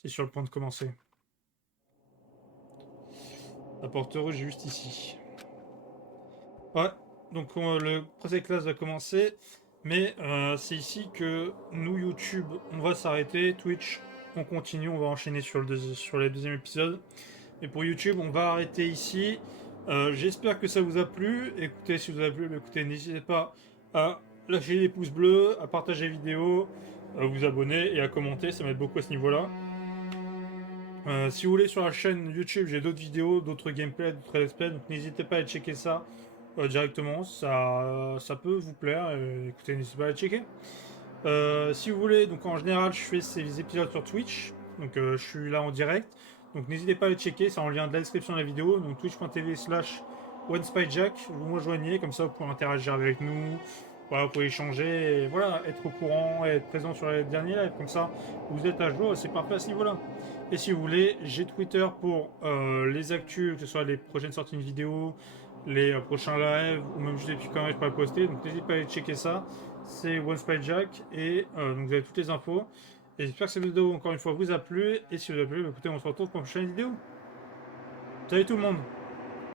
c'est sur le point de commencer? La Porte Rouge est juste ici. Ouais, donc le procès de classe va commencer, mais c'est ici que nous, YouTube, on va s'arrêter. Twitch, on continue, on va enchaîner sur les deuxièmes épisodes. Et pour YouTube, on va arrêter ici. J'espère que ça vous a plu. Écoutez, si vous a plu, écoutez, n'hésitez pas à lâcher des pouces bleus, à partager la vidéo, à vous abonner et à commenter, ça m'aide beaucoup à ce niveau-là. Si vous voulez, sur la chaîne YouTube, j'ai d'autres vidéos, d'autres gameplays, d'autres let's play, donc n'hésitez pas à aller checker ça directement, ça peut vous plaire. Écoutez, n'hésitez pas à aller checker. Si vous voulez, donc en général, je fais ces épisodes sur Twitch, donc je suis là en direct, donc n'hésitez pas à aller checker, c'est en lien de la description de la vidéo, donc twitch.tv/OneSpyJack, vous me rejoignez, comme ça vous pouvez interagir avec nous. Voilà, vous pouvez échanger et voilà, être au courant et être présent sur les derniers lives, comme ça vous êtes à jour, c'est parfait à ce niveau-là. Et si vous voulez, j'ai Twitter pour les actus, que ce soit les prochaines sorties de vidéos, les prochains lives, ou même juste des petits commentaires pour les poster, donc n'hésitez pas à aller checker ça, c'est OneSpyJack, et donc vous avez toutes les infos. Et j'espère que cette vidéo, encore une fois, vous a plu, et si vous a plu, écoutez, on se retrouve pour une prochaine vidéo. Salut tout le monde!